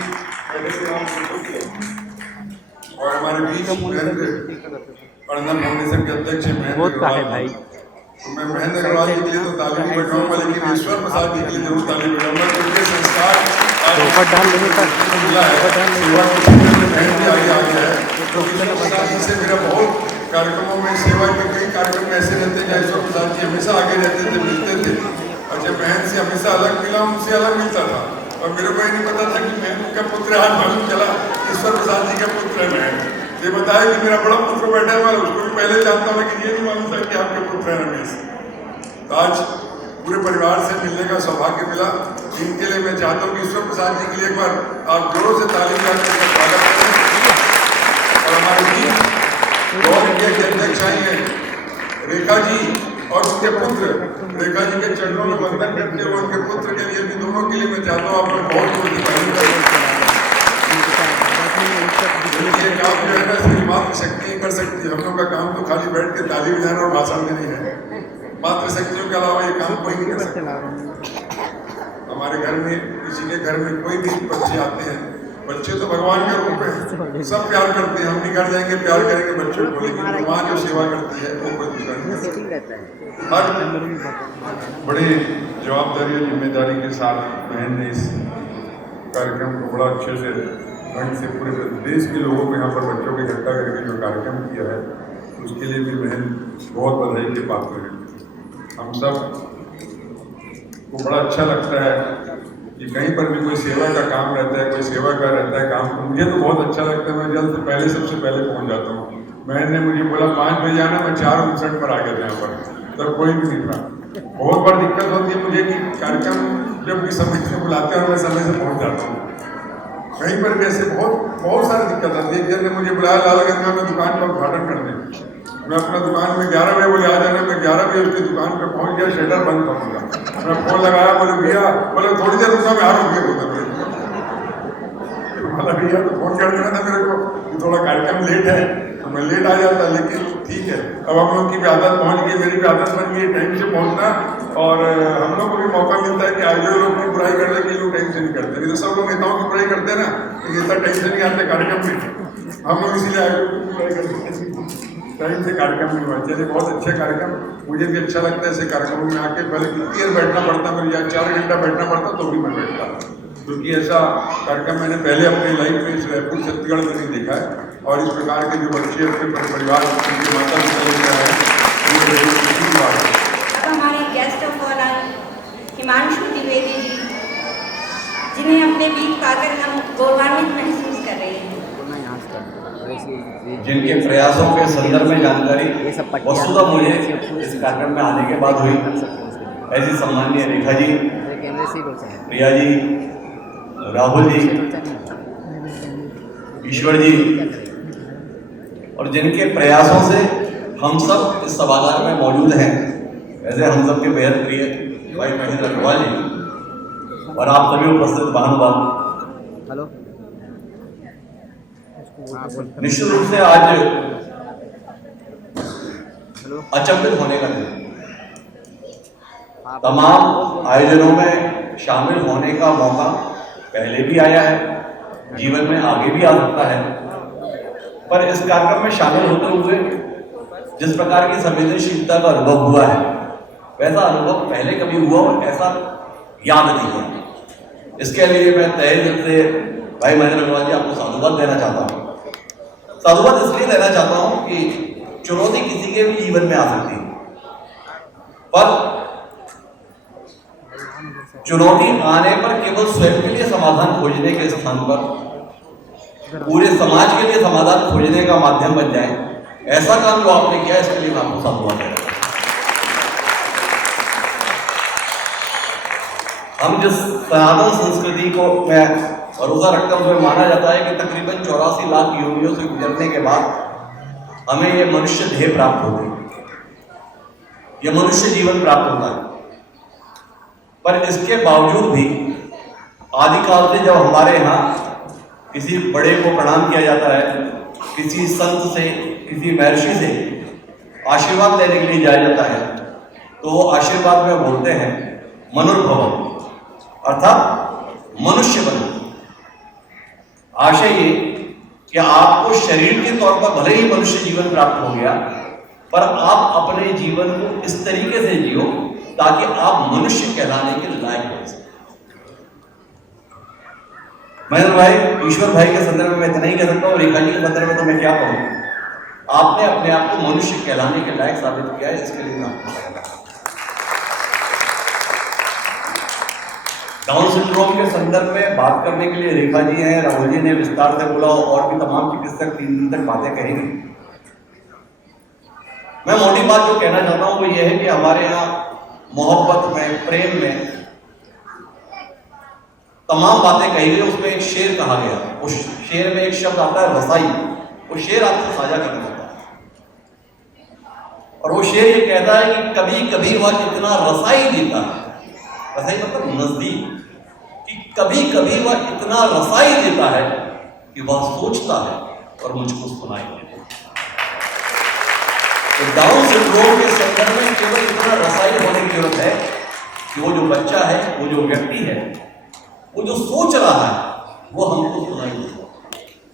और हमारे बीच महेंद्र अड़ना फाउंडेशन के अध्यक्ष महेंद्र अग्रवाल। तो मैं महेंद्र अग्रवाल जी के लिए तो ताली नहीं बजाऊंगा, लेकिन ईश्वर प्रसाद जी के लिए जरूर ताली बजाऊंगा, क्योंकि संस्कार मिला है, सेवा के क्षेत्र में बहन भी आगे आ गया है। तो ईश्वर प्रसाद जी से मेरा बहुत कार्यक्रमों में, सेवा के कई कार्यक्रम ऐसे रहते हैं, ईश्वर प्रसाद जी हमेशा आगे रहते थे, मिलते थे, और जब बहन से हमेशा अलग मिला, उनसे अलग मिलता था, और मेरे को ये नहीं पता था कि बहन का पुत्र, आज मालूम चला ईश्वर प्रसाद जी का पुत्र है बहन। ये बताया कि मेरा बड़ा पुत्र बैठा है, उसको भी पहले जानता, लेकिन ये नहीं मालूम था कि आपके पुत्र है रमेश। तो आज पूरे परिवार से मिलने का सौभाग्य मिला, इनके लिए मैं चाहता हूँ कि ईश्वर प्रसाद जी के लिए एक बार आप जोरों से ताली बजाकर स्वागत करें। और हमारे बीच और इंडिया के अध्यक्ष आई हैं रेखा जी और उनके पुत्र, रेखा जी के चरणों में वंदन करते हुए उनके पुत्र के लिए भी, दोनों के लिए मैं चाहता हूँ आप लोग बहुत बहुत ताली करें। ये काम जो है ना, सिर्फ मातृशक्ति कर सकती है, हम लोग का काम तो खाली बैठ के ताली बजाना और भाषण देनी है। मातृशक्तियों के अलावा ये काम कोई नहीं कर सकता। हमारे घर में, किसी के घर में कोई भी बच्चे आते हैं, बच्चे तो भगवान के रूप में सब प्यार करते हैं, हम भी घर जाएंगे प्यार करेंगे बच्चों को, लेकिन माँ जो सेवा करती है वो कोई दूसरा नहीं। हर बड़ी जवाबदारी और जिम्मेदारी के साथ बहन ने इस कार्यक्रम को बड़ा अच्छे से ढंग से पूरे देश के लोगों को यहाँ पर बच्चों के इकट्ठा करके जो कार्यक्रम किया है, उसके लिए भी बहन बहुत बधाई के पात्र है। हम सब को बड़ा अच्छा लगता है कि कहीं पर भी कोई सेवा का काम रहता है, कोई सेवा का रहता है काम, तो मुझे तो बहुत अच्छा लगता है। मैं जल्द से पहले, सबसे पहले पहुँच जाता हूँ। बहन ने मुझे बोला 5 बजे आना, मैं 4:59 पर आ गया था यहाँ पर, तब कोई भी नहीं था। बहुत बार दिक्कत होती है मुझे कि कार्यक्रम जब भी समय से बुलाते हैं और मैं समय से पहुँच जाता हूँ, कहीं पर भी ऐसे बहुत सारी दिक्कत आती है। एक जन ने मुझे बुलाया लालगंगा में दुकान का उद्घाटन करने, मैं अपना दुकान में 11 बजे बोले आ जाना, मैं 11 बजे उसकी दुकान पे पहुंच गया, शटर बंद था उनका। मैं फोन लगाया, बोले भैया, बोले थोड़ी देर रुका, मैं आ रहा हूँ, बोला भैया तो फोन कर देना था मेरे को कि थोड़ा कार्यक्रम लेट है, तो मैं लेट आ जाता, लेकिन ठीक है, अब हम लोग की भी आदत पहुँच गई, मेरी भी आदत बन गई टाइम से पहुँचना, और हम लोग को भी मौका मिलता है कि आयोजक लोग की बुराई कर ले कि लोग टाइम से नहीं करते, नहीं तो सब लोग नेताओं की बुराई करते हैं ना, कि इतना टाइम से नहीं आते कार्यक्रम में, हम लोग इसीलिए आयोजक की बुराई करते हैं, टाइम से कार्यक्रम नहीं हुआ। चलिए, बहुत अच्छे कार्यक्रम, मुझे भी अच्छा लगता है ऐसे कार्यक्रमों में आके। पहले कितनी देर बैठना पड़ता मुझे, या 4 घंटा बैठना पड़ता, तो भी मैं बैठता, क्योंकि ऐसा कार्यक्रम मैंने पहले अपनी लाइफ में इस रायपुर छत्तीसगढ़ में नहीं देखा है। और इस प्रकार के जो बच्चे अपने परिवार, उनके माता पिता लेकर आए, अब हमारे guest of honour Himanshu Dwivedi ji, जिन्हें अपने बीच पाकर हम गौरवान्वित महसूस कर रहे हैं। जिनके प्रयासों के संदर्भ में जानकारी वस्तुतः मुझे इस कार्यक्रम में आने के बाद हुई। ऐसी सम्माननीय रेखा जी, प्रिया जी, राहुल जी, ईश्वर जी, और जिनके प्रयासों से हम सब इस सभागार में मौजूद हैं, ऐसे हम सब के बेहद प्रिय भाई महेंद्र अग्रवाल जी और आप सभी उपस्थित महानुभाव। निश्चित रूप से आज अचंभित होने का दिन, तमाम आयोजनों में शामिल होने का मौका पहले भी आया है, जीवन में आगे भी आ सकता है, पर इस कार्यक्रम में शामिल होते हुए जिस प्रकार की संवेदनशीलता का अनुभव हुआ है, वैसा अनुभव पहले कभी हुआ और ऐसा याद नहीं है। इसके लिए मैं तहे दिल से भाई महेंद्र अग्रवाल जी आपको साधुवाद देना चाहता हूँ। साधुवाद इसलिए देना चाहता हूँ कि चुनौती किसी के भी जीवन में आ सकती है, पर चुनौती आने पर केवल स्वयं के लिए समाधान खोजने के स्थान पर पूरे समाज के लिए समाधान खोजने का माध्यम बन जाए, ऐसा काम जो आपने किया, इसके लिए मैं आपको साधुवाद देता हूं। हम जिस सनातन संस्कृति को मैं भरोसा रखता हूं, उसमें माना जाता है कि तकरीबन 84 लाख योनियों से गुजरने के बाद हमें ये मनुष्य देह प्राप्त होती है, ये मनुष्य जीवन प्राप्त होता है। पर इसके बावजूद भी आदिकाल से जब हमारे यहाँ किसी बड़े को प्रणाम किया जाता है, किसी संत से, किसी महर्षि से आशीर्वाद लेने के लिए जाया जाता है, तो वो आशीर्वाद में बोलते हैं मनुर्भव, अर्थात मनुष्य बनो। आशय ये कि आपको शरीर के तौर पर भले ही मनुष्य जीवन प्राप्त हो गया, पर आप अपने जीवन को इस तरीके से जियो ताकि आप मनुष्य कहलाने के लायक हो सकें। महेंद्र भाई, ईश्वर भाई के संदर्भ में इतना ही कह सकता हूँ, रेखा जी के संदर्भ में तो मैं क्या कहूँ, आपने अपने आप को मनुष्य कहलाने के लायक साबित किया है, इसके लिए मैं आपको डाउन सिंड्रोम के संदर्भ में बात करने के लिए रेखा जी हैं, राहुल जी ने विस्तार से बोला और भी तमाम चिकित्सक 3 दिन तक बातें कहेंगे। मैं मोटी बात जो कहना चाहता हूं वो ये है कि हमारे यहाँ मोहब्बत में, प्रेम में तमाम बातें कही गई, उसमें एक शेर कहा गया, उस शेर में एक शब्द आता है रसाई। वो शेर आपसे साझा करना चाहता है और वो शेर ये कहता है कि कभी कभी वह इतना रसाई देता है, रसाई मतलब नजदीक, कि कभी कभी वह इतना रसाई देता है कि वह सोचता है और मुझको सुनाई देता है। तो डाउन सिंड्रोम के संदर्भ में केवल इतना रसाई होने की जरूरत है कि वो जो बच्चा है, वो जो व्यक्ति है, वो जो सोच रहा है वो हमको सुनाई देता।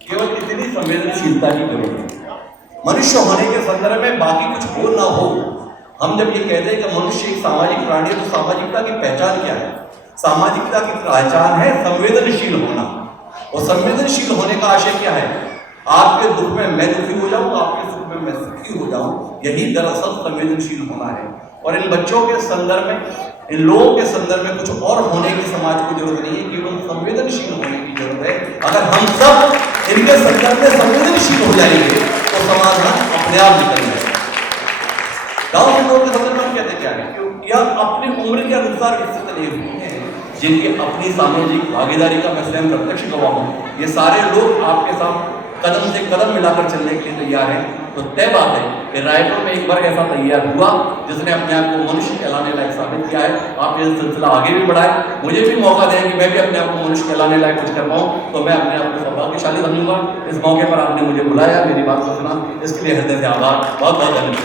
केवल इतनी संवेदनशीलता की जरूरत है। मनुष्य होने के संदर्भ में बाकी कुछ हो ना हो, हम जब ये कहते हैं कि मनुष्य एक सामाजिक प्राणी है, तो सामाजिकता की पहचान क्या है? सामाजिकता की पहचान है संवेदनशील होना। और संवेदनशील होने का आशय क्या है? आपके दुख में मैं दुखी हो जाऊं, आपके सुख में मैं सुखी हो जाऊं, यही दरअसल संवेदनशील होना है। और इन बच्चों के संदर्भ में, इन लोगों के संदर्भ में कुछ और होने की समाज को जरूरत नहीं है, केवल संवेदनशील होने की जरूरत है। अगर हम सब इनके संदर्भ में संवेदनशील हो जाएंगे तो समाधान अपने आप निकल जाएगा। डाउन सिंड्रोम के संदर्भ में कहते क्या है? क्योंकि यह अपनी उम्र के अनुसार विकसित नहीं हुए हैं, जिनकी अपनी सामाजिक भागीदारी का मैं स्वयं प्रत्यक्ष गवाह हूं। ये सारे लोग आपके साथ कदम से कदम मिलाकर चलने के लिए तैयार हैं। तो तय बात है कि रायपुर में एक बार ऐसा तैयार हुआ जिसने अपने आप को मनुष्य कहलाने लायक साबित किया है। आप ये सिलसिला आगे भी बढ़ाएं, मुझे भी मौका दें कि मैं भी अपने आप को मनुष्य कहलाने लायक कुछ कर पाऊँ, तो मैं अपने आप को सौभाग्यशाली समझूंगा। इस मौके पर आपने मुझे बुलाया, मेरी बात को सुना, इसके लिए हृदय से आभार, बहुत बहुत धन्यवाद।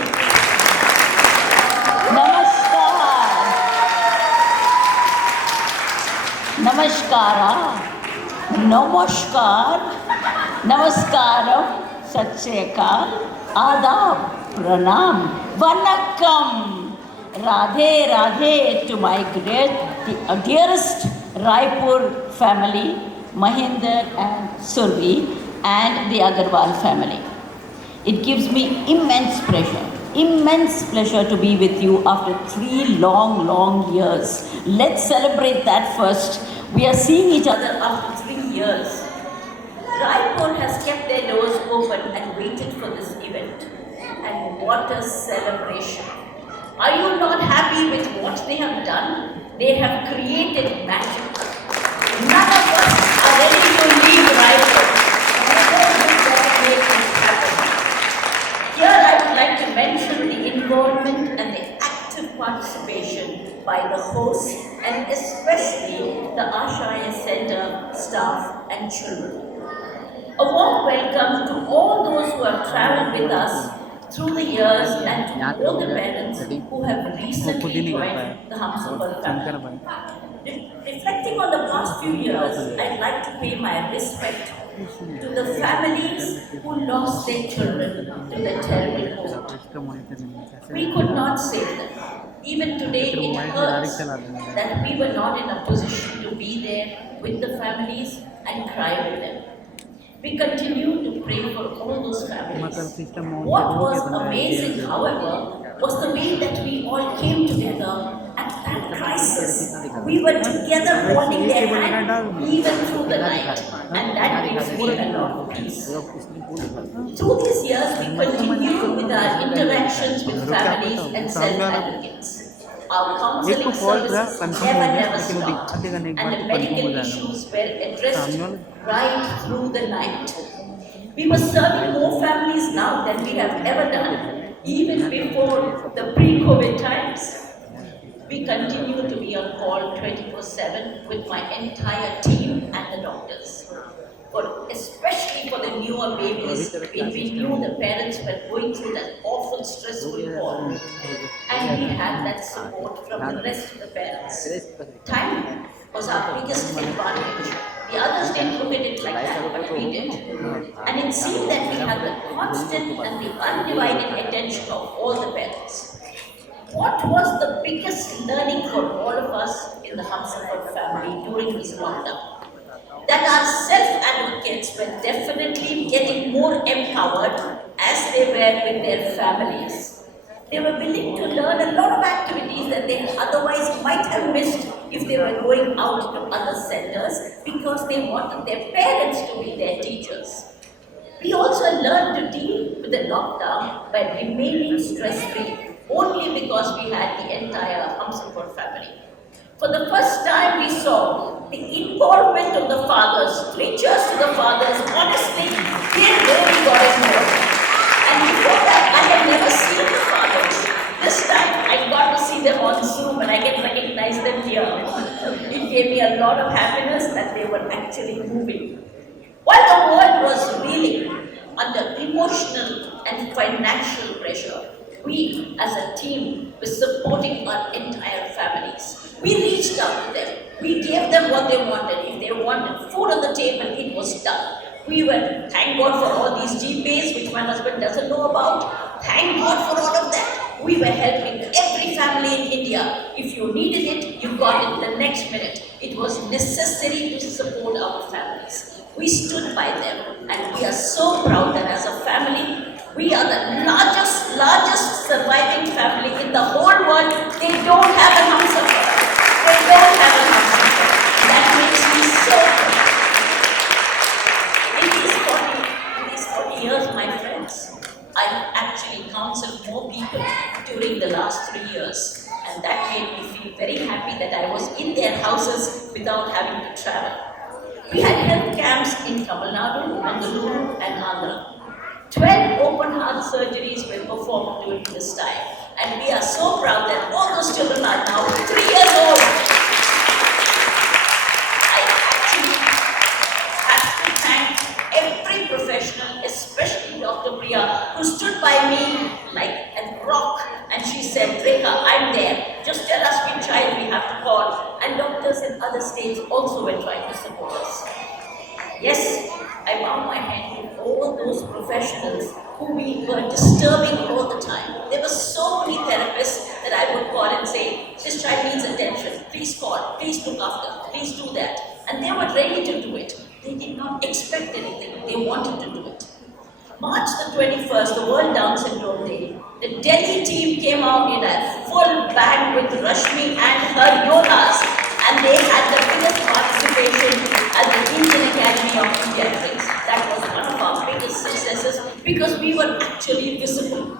नमस्कार, नमस्कार, नमस्कारम, सत श्री अकाल, आदाब, प्रणाम, Vanakkam, Radhe Radhe to my dearest Raipur family, Mahinder and Survi, and the Agarwal family. It gives me immense pleasure to be with you after 3 long years. Let's celebrate that first. We are seeing each other after 3 years. Raipur has kept their doors open and waited for this event. And what a celebration! Are you not happy with what they have done? They have created magic. None of us are ready to leave Raipur. Make it happen. Here I would like to mention the involvement and the active participation by the hosts and especially the Ashaya Center staff and children. A warm welcome to all those who have traveled with us through the years and to all the parents who have recently joined the Humsafar family. Reflecting on the past few years, I'd like to pay my respect to the families who lost their children to the terrible COVID. We could not save them. Even today, it hurts that we were not in a position to be there with the families and cry with them. We continue to pray for all those families. What was amazing, however, was the way that we all came together at that crisis. We were together holding their hand even through the night, and that gives me a lot of peace. Through these years, we continued with our interactions with families and self-advocates. Our counseling services never stopped, and the medical issues were addressed right through the night. We were serving more families now than we have ever done, even before the pre-COVID times. We continue to be on call 24/7 with my entire team and the doctors. Especially for the newer babies, when we knew the parents were going through that awful stressful call. And we had that support from the rest of the parents. Time was our biggest advantage. The others didn't look at it like that, but we did. And it seemed that we had the constant and the undivided attention of all the parents. What was the biggest learning for all of us in the Humsafar family during this lockdown? That our self-advocates were definitely getting more empowered as they were with their families. They were willing to learn a lot of activities that they otherwise might have missed if they were going out to other centers because they wanted their parents to be their teachers. We also learned to deal with the lockdown by remaining stress-free only because we had the entire Humsafar family. For the first time, we saw the involvement of the fathers, preachers to the fathers. Honestly, they really got involved. And before that, I had never seen the fathers. This time, I got to see them on Zoom and I can recognize them here. It gave me a lot of happiness that they were actually moving. While the world was reeling under emotional and financial pressure, we as a team were supporting our entire families. We reached out to them. We gave them what they wanted. If they wanted food on the table, it was done. We were, thank God for all these GPAs, which my husband doesn't know about. Thank God for all of that. We were helping every family in India. If you needed it, you got it the next minute. It was necessary to support our families. We stood by them, and we are so proud that as a family, we are the largest surviving family in the whole world. They don't have a Humsafar. They don't have a Humsafar. That makes me so proud. In these 40 years, my friends, I actually counseled more people during the last 3 years. And that made me feel very happy that I was in their houses without having to travel. We had health camps in Tamil Nadu, Mangaluru and Andhra. 12 open heart surgeries were performed during this time. And we are so proud that all those children are now 3 years old. I actually have to thank every professional, especially Dr. Priya, who stood by me like a rock. And she said, Rekha, I'm there. Just tell us which child we have to call. And doctors in other states also were trying to support us. Yes, I bow my head to all those professionals who we were disturbing all the time. There were so many therapists that I would call and say, this child needs attention, please call, please look after, please do that. And they were ready to do it. They did not expect anything, they wanted to do it. March the 21st, the World Down Syndrome Day, the Delhi team came out in a full band with Rashmi and her yogas, and they had the biggest participation at the Indian Academy of Pediatrics. because we were actually visible.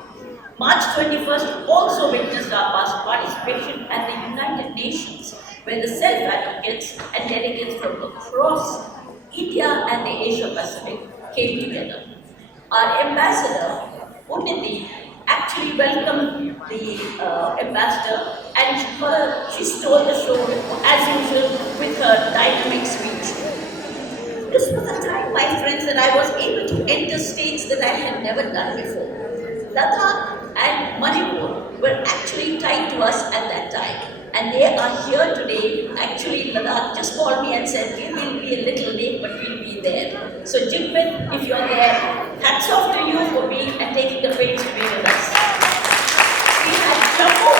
March 21st also witnessed our participation at the United Nations, where the self-advocates and delegates from across India and the Asia Pacific came together. Our ambassador, Unniti, actually welcomed the ambassador, and she stole the show as usual with her dynamic speech. This was the time, my friends, that I was able to enter states that I had never done before. Ladakh and Manipur were actually tied to us at that time, and they are here today. Actually, Ladakh just called me and said, we will be a little late, but we'll be there. So Jigmen, if you're there, hats off to you for being and taking the pains to be with us. We had Jammu,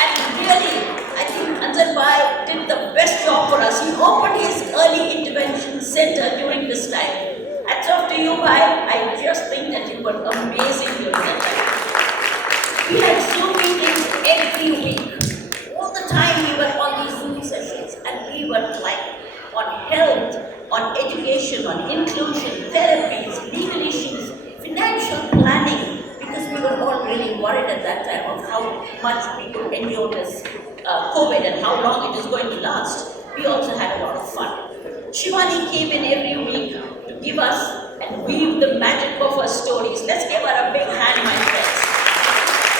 and really, I think Anjan Bhai did the best job for us. He opened his early intervention center during this time. Hats off to you, Bhai. I just think that you were amazing during that time. We had Zoom meetings every week. All the time we were on these Zoom sessions, and we were like on health, on education, on inclusion, therapies, legal issues, financial planning, because we were all really worried at that time of how much we could endure this COVID and how long it is going to last. We also had a lot of fun. Shivani came in every week to give us and weave the magic of her stories. Let's give her a big hand, my friends.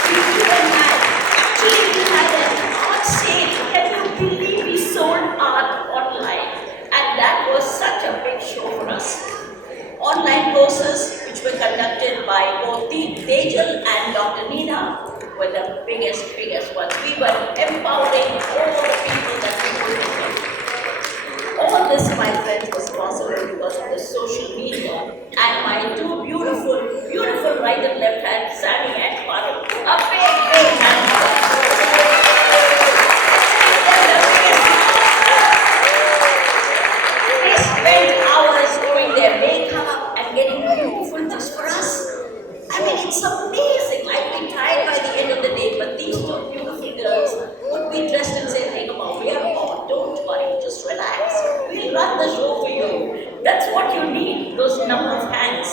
We even had, actually we had an art sale. Can you believe we sold art online? And that was such a big show for us. Online courses, which were conducted by both Tejal and Dr. Nina, were the biggest ones. We were empowering all the people that we could engage. All this, my friends, was possible because of the social media and my two beautiful right and left hand, Sammy and Parul. A big hand. They spent hours doing their makeup and getting beautiful things for us. I mean, it's amazing. I'd be tired by the end of the day, but these two beautiful girls would be dressed and say, hey, come on, we are on, don't worry, just relax. We'll run the show for you. That's what you need, those number of hands.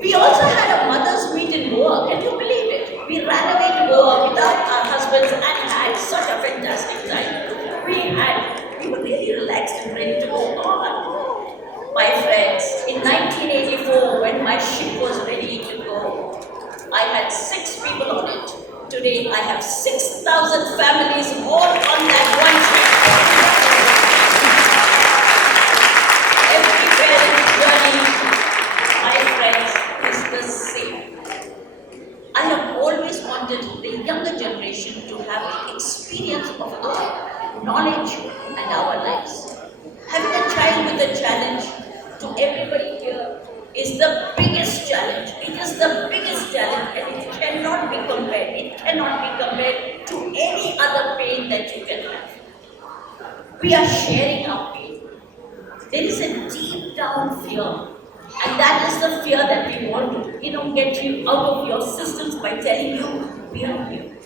We also had a mother's meet in Goa. Can you believe it? We ran away to Goa without our husbands and had such a fantastic time. We were really relaxed and ready to go on. My friends, in 1984, when my ship was ready to go, I had 6 people on it. Today, I have 6,000 families all on that one ship. Every parent's journey, my friends, is the same. I have always wanted the younger generation to have the experience of our knowledge and our lives. Having a child with a challenge to everybody here is the biggest challenge. It is the biggest challenge, and it cannot be compared. It cannot be compared to any other pain that you can have. We are sharing our pain. There is a deep down fear, and that is the fear that we want to, get you out of your systems by telling you we are here.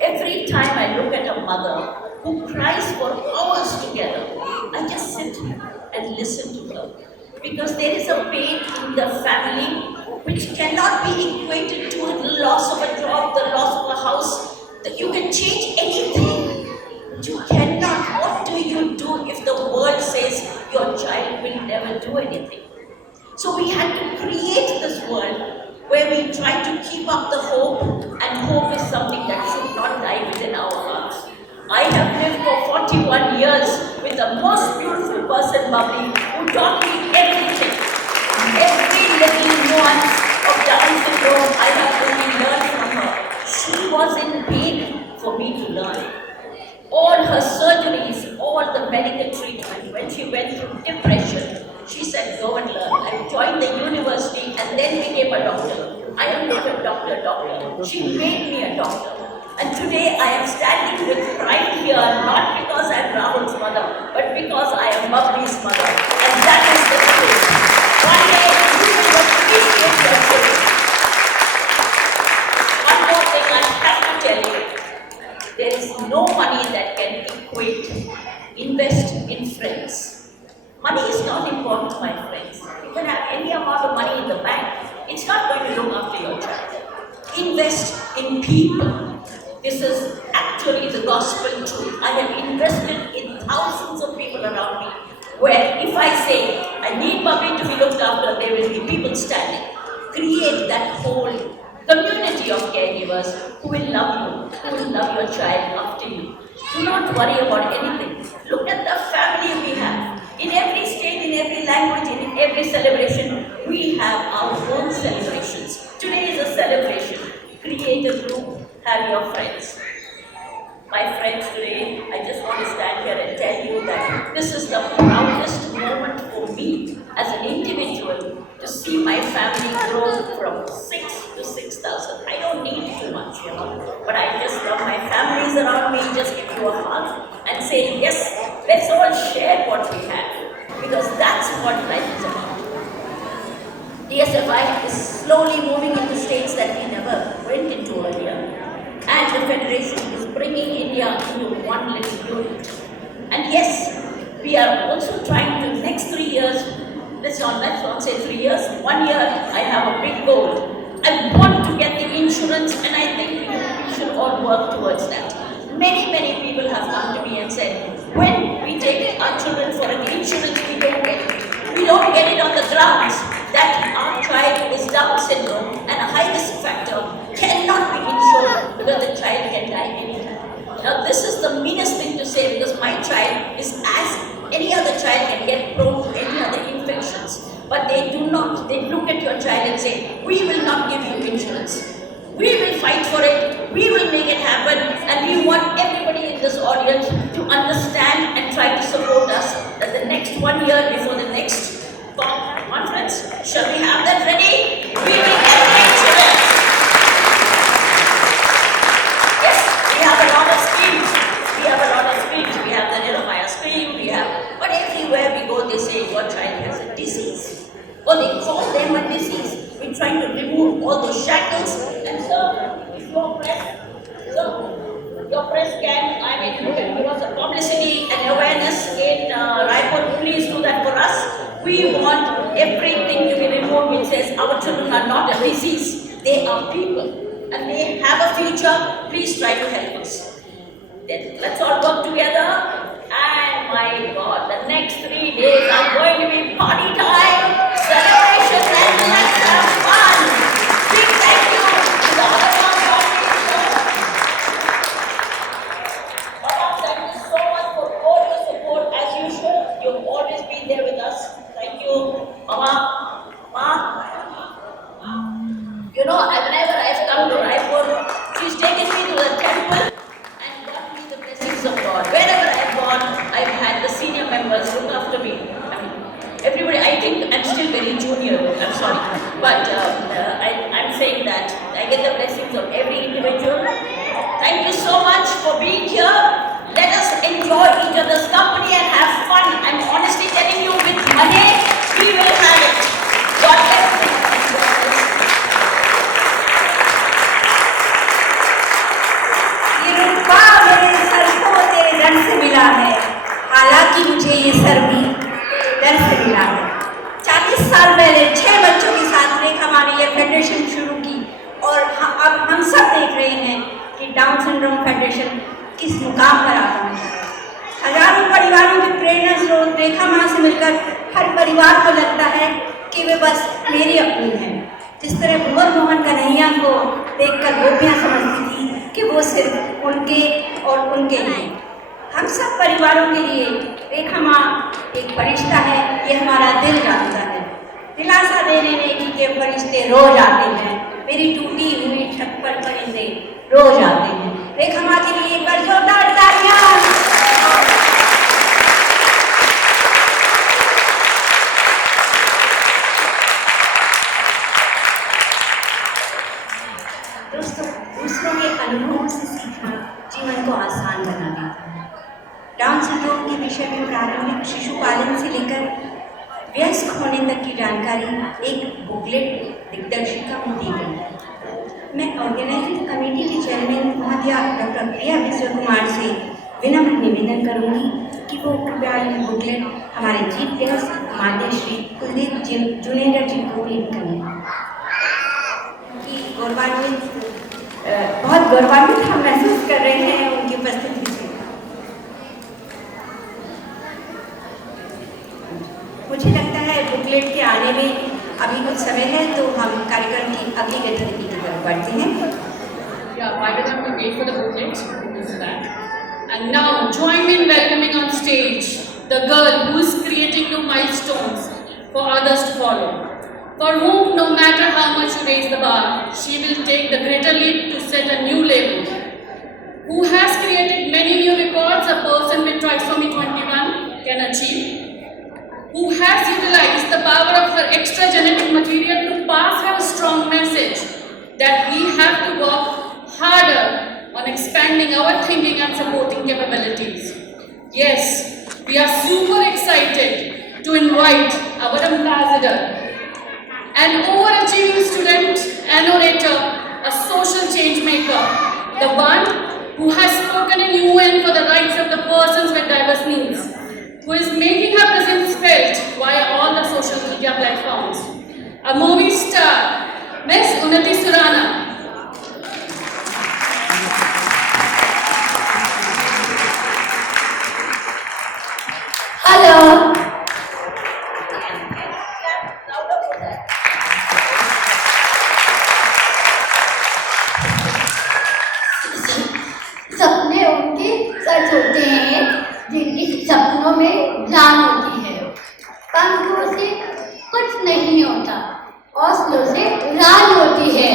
Every time I look at a mother who cries for hours together, I just sit and listen to her. Because there is a pain in the family which cannot be equated to the loss of a job, the loss of a house. That you can change anything, but you cannot. What do you do if the world says your child will never do anything? So we had to create this world where we try to keep up the hope, and hope is something that should not die within our hearts. I have lived for 41 years with the most beautiful person, Babli, who taught me everything. Every little nuance of Down syndrome I have only learned from her. She was in pain for me to learn. All her surgeries, all the medical treatment, when she went through depression, she said, go and learn. I joined the university and then became a doctor. I am not a doctor. She made me a doctor. And today I am standing with pride here, not because I am Rahul's mother, but because I am Babli's mother. And that is the truth. One day you will appreciate your children. One more thing I have to tell you. There is no money that can equate, invest in friends. Money is not important, my friends. You can have any amount of money in the bank. it's not going to look after your child. Invest in people. This is actually the gospel truth. I have invested in thousands of people around me, where if I say I need Bobby to be looked after, there will be people standing. Create that whole community of caregivers who will love you, who will love your child after you. Do not worry about anything. Look at the family we have. In every state, in every language, in every celebration, we have our own celebrations. Today is a celebration. Create a group, have your friends. My friends, today, I just want to stand here and tell you that this is the proudest moment for me as an individual to see my family grow from 6 to 6,000. I don't need too much, but I just love my families around me, just give you a hug and say, yes, let's all share what we have, because that's what life is about. DSFI is slowly moving into states that we never went into earlier. And the Federation is bringing India into one little unit. And yes, we are also trying to, next 3 years, let's not say 3 years, 1 year, I have a big goal. I want to get the insurance, and I think we should all work towards that. Many people have come to me and said, when we take our children for an insurance, we don't get it. We don't get it on the grounds that our child is Down syndrome and a high risk factor cannot be insured because the child can die anytime. Now this is the meanest thing to say, because my child is as any other child can get prone to any other infections. But they do not. They look at your child and say, we will not give you insurance. We will fight for it, we will make it happen, and we want everybody in this audience to understand and try to support us that the next 1 year before the next conference, shall we have that ready? We will get insurance. Yes, we have a lot of schemes. We have the Nirvana scheme, but everywhere we go they say your child has a disease. Or they call them a disease. We're trying to remove all those shackles. And so, if your press can, you can give us a publicity and awareness in Raipur. Please do that for us. We want everything to be removed which says our children are not a disease. They are people. And they have a future. Please try to help us. Then let's all work together. And my God, the next 3 days are going to be party time, celebration, and let's have fun. Big thank you to the Honorable Foundation. Mama, thank you so much for all your support as usual. You've always been there with us. Thank you, Mama. Whenever I've come to Raipur, she's taken me to the temple and got me the blessings of God. Wherever I've gone, I've had the senior members look after me. Everybody, I think I'm still very junior, I'm sorry. But I'm saying that I get the blessings of every individual. Thank you so much for being here. Let us enjoy each other's company and have fun. I'm honestly telling you, with money, we will have it. God bless you. दर से मिला है, हालांकि मुझे ये sir भी दर से मिला है। 40 साल पहले 6 बच्चों के साथ रेखा माँ ने ये फेडरेशन शुरू की, और अब हम सब देख रहे हैं कि डाउन सिंड्रोम फेडरेशन किस मुकाम पर आता है। हजारों परिवारों की प्रेरणा स्रोत रेखा माँ से मिलकर हर परिवार को लगता है कि वे बस मेरी अपनी है। जिस तरह भुवन मोहन कन्हैया को देखकर गोपियाँ समझती थी कि वो सिर्फ उनके और उनके लिए। हम सब परिवारों के लिए रेखा माँ एक फरिश्ता है, ये हमारा दिल जानता है। दिलासा देने नेकी के फरिश्ते रोज आते हैं, मेरी टूटी हुई छत पर परिंदे रोज आते हैं। रेखा माँ के लिए एक बार जोरदार तालियां। दोस्तों, दूसरों के अनुभवों से सीखना जीवन को आसान बना देता है। डाउन सिंड्रोम के विषय में प्रारंभिक शिशु पालन से लेकर वयस्क होने तक की जानकारी एक बुकलेट दिग्दर्शिका में दी गई है। मैं ऑर्गेनाइजिंग कमेटी के चेयरमैन महोदया डॉक्टर प्रिया विजय कुमार से विनम्र निवेदन करूंगी कि वो कृपया ये बुकलेट हमारे चीफ गेस्ट मान्य श्री कुलदीप जुनेजा जी को भेंट करें। बहुत गौरवान्वित हम महसूस कर रहे हैं उनकी उपस्थिति से। मुझे लगता है बुकलेट के आने में अभी कुछ समय है, तो हम कार्यक्रम की अगली गतिविधि की तरफ बढ़ते हैं। Yeah, why did I have to wait for the booklet? This is that. And now, join me in welcoming on stage the girl who is creating new milestones for others to follow. For whom, no matter how much you raise the bar, she will take the greater leap to set a new level. Who has created many new records a person with trisomy 21 can achieve. Who has utilized the power of her extra genetic material to pass her strong message that we have to work harder on expanding our thinking and supporting capabilities. Yes, we are super excited to invite our ambassador, an overachieving student, an orator, a social change maker, the one who has spoken in UN for the rights of the persons with diverse needs, who is making her presence felt via all the social media platforms. A movie star, Miss Unnati Surana. Hello. सपने उनके सच होते हैं जिनके सपनों में जान होती है। पंखों से कुछ नहीं होता, हौसलों से राज होती है।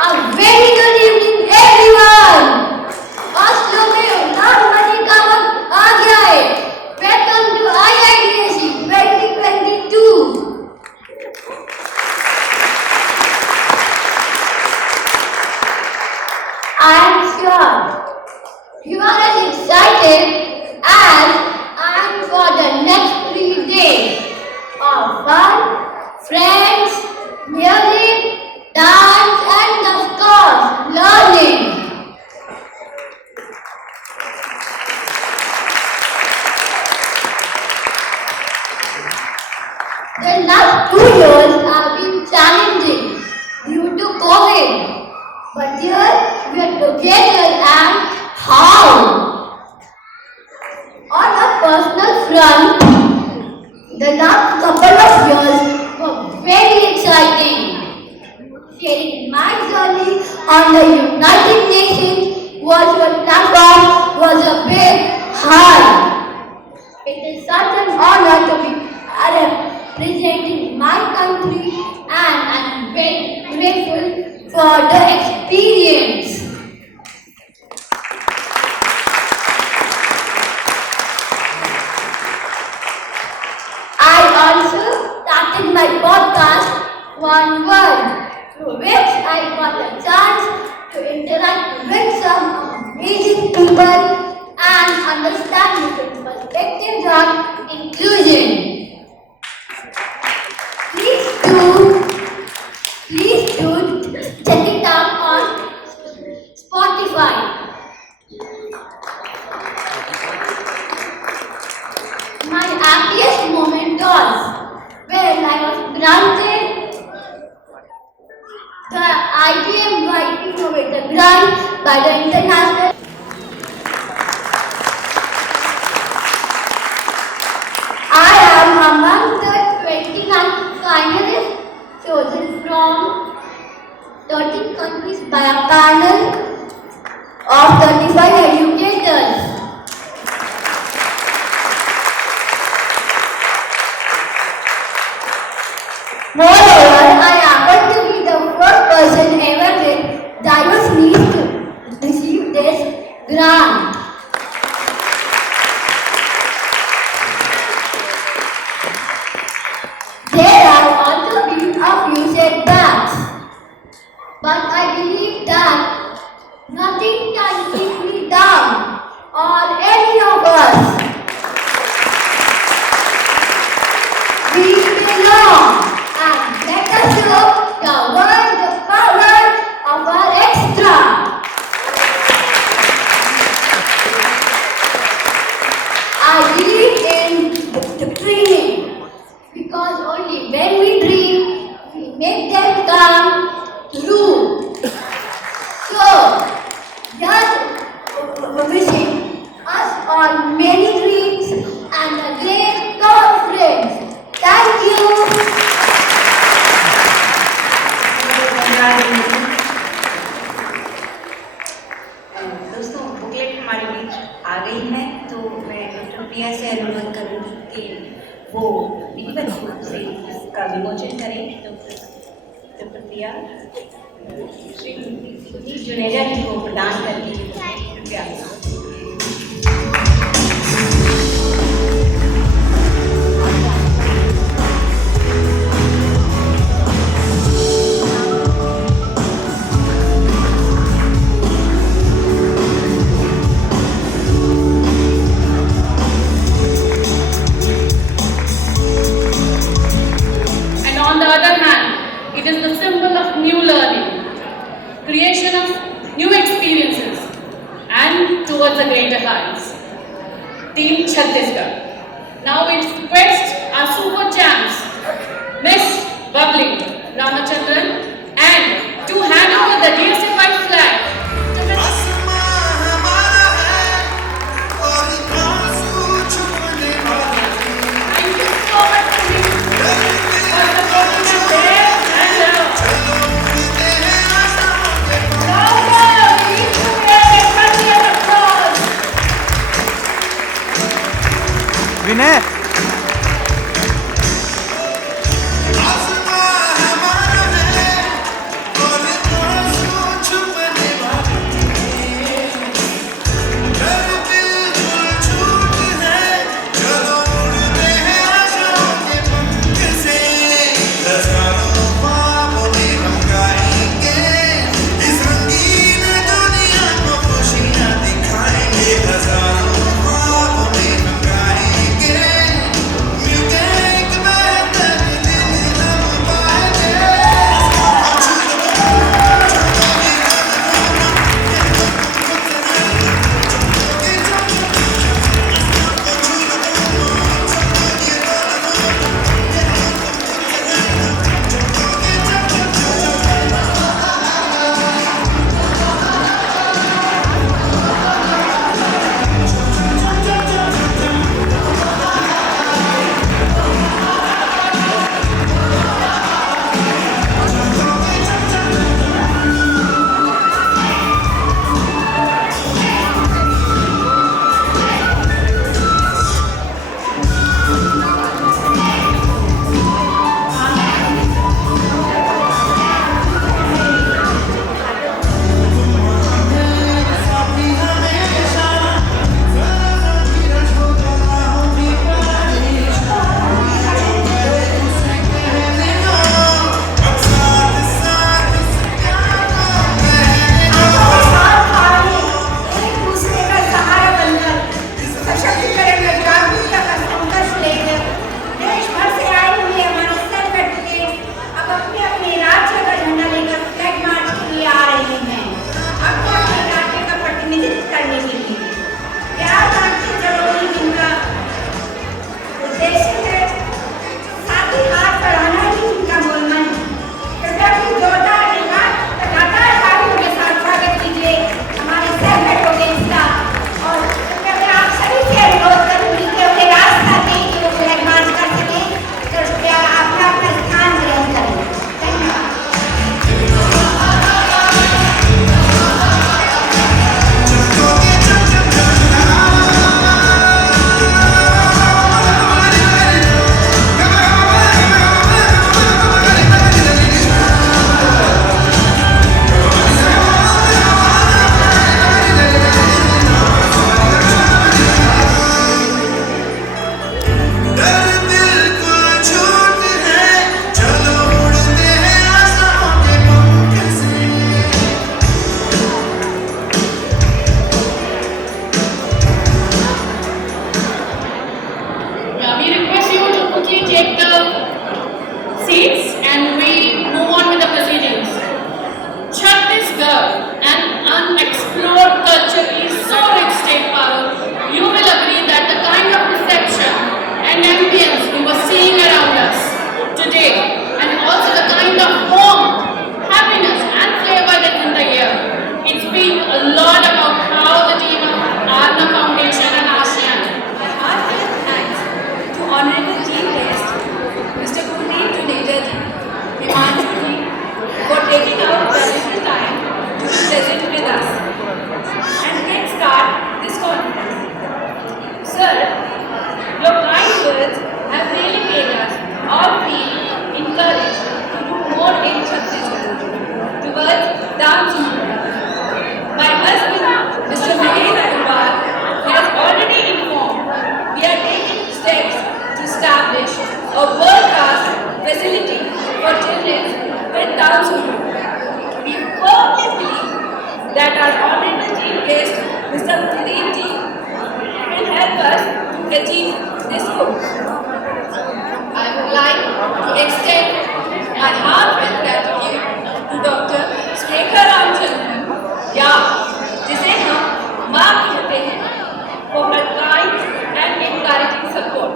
A very good evening everyone. हौसलों में उड़ान भरने का वक्त आ गया है। Welcome to IIDSC 2022. I am sure you are as excited as I am for the next 3 days of fun, friends, music, dance, and of course, learning. The last 2 years have been challenging due to COVID. But here we are together, and how? On a personal front, the last couple of years were very exciting. Sharing my journey on the United Nations virtual platform was a big high. It is such an honor to be representing my country, and I am very grateful for the experience. I also started my podcast, One Word, through which I got a chance to interact with some amazing people and understand different perspectives on inclusion. Please do check it out on Spotify. My happiest moment was when I was granted the IIDSC Innovator Grant by the International. I am among the 29 finalists chosen from 13 countries by a panel of 35 educators. Moreover, I happen to be the first person ever with diverse needs to receive this grant. There have also been a few setbacks, but I believe that nothing can keep me down किया श्री जुनेजा जी को प्रदान करके कृपया। On the other hand, it is the symbol of new learning, creation of new experiences, and towards the greater heights. Team Chhattisgarh. Now we request our super champs, Miss Bubbling Ramachandran, and to hand over the DSC white flag to Miss Thank you so much for being Vinay Down syndrome. We firmly believe that our honorable chief guest, Mr. Pradeep ji, will help us to achieve this goal. I would like to extend my heartfelt gratitude to Dr. Shekhar Ramchandran, या जिसे हम माँ कहते हैं, for her kind and encouraging support.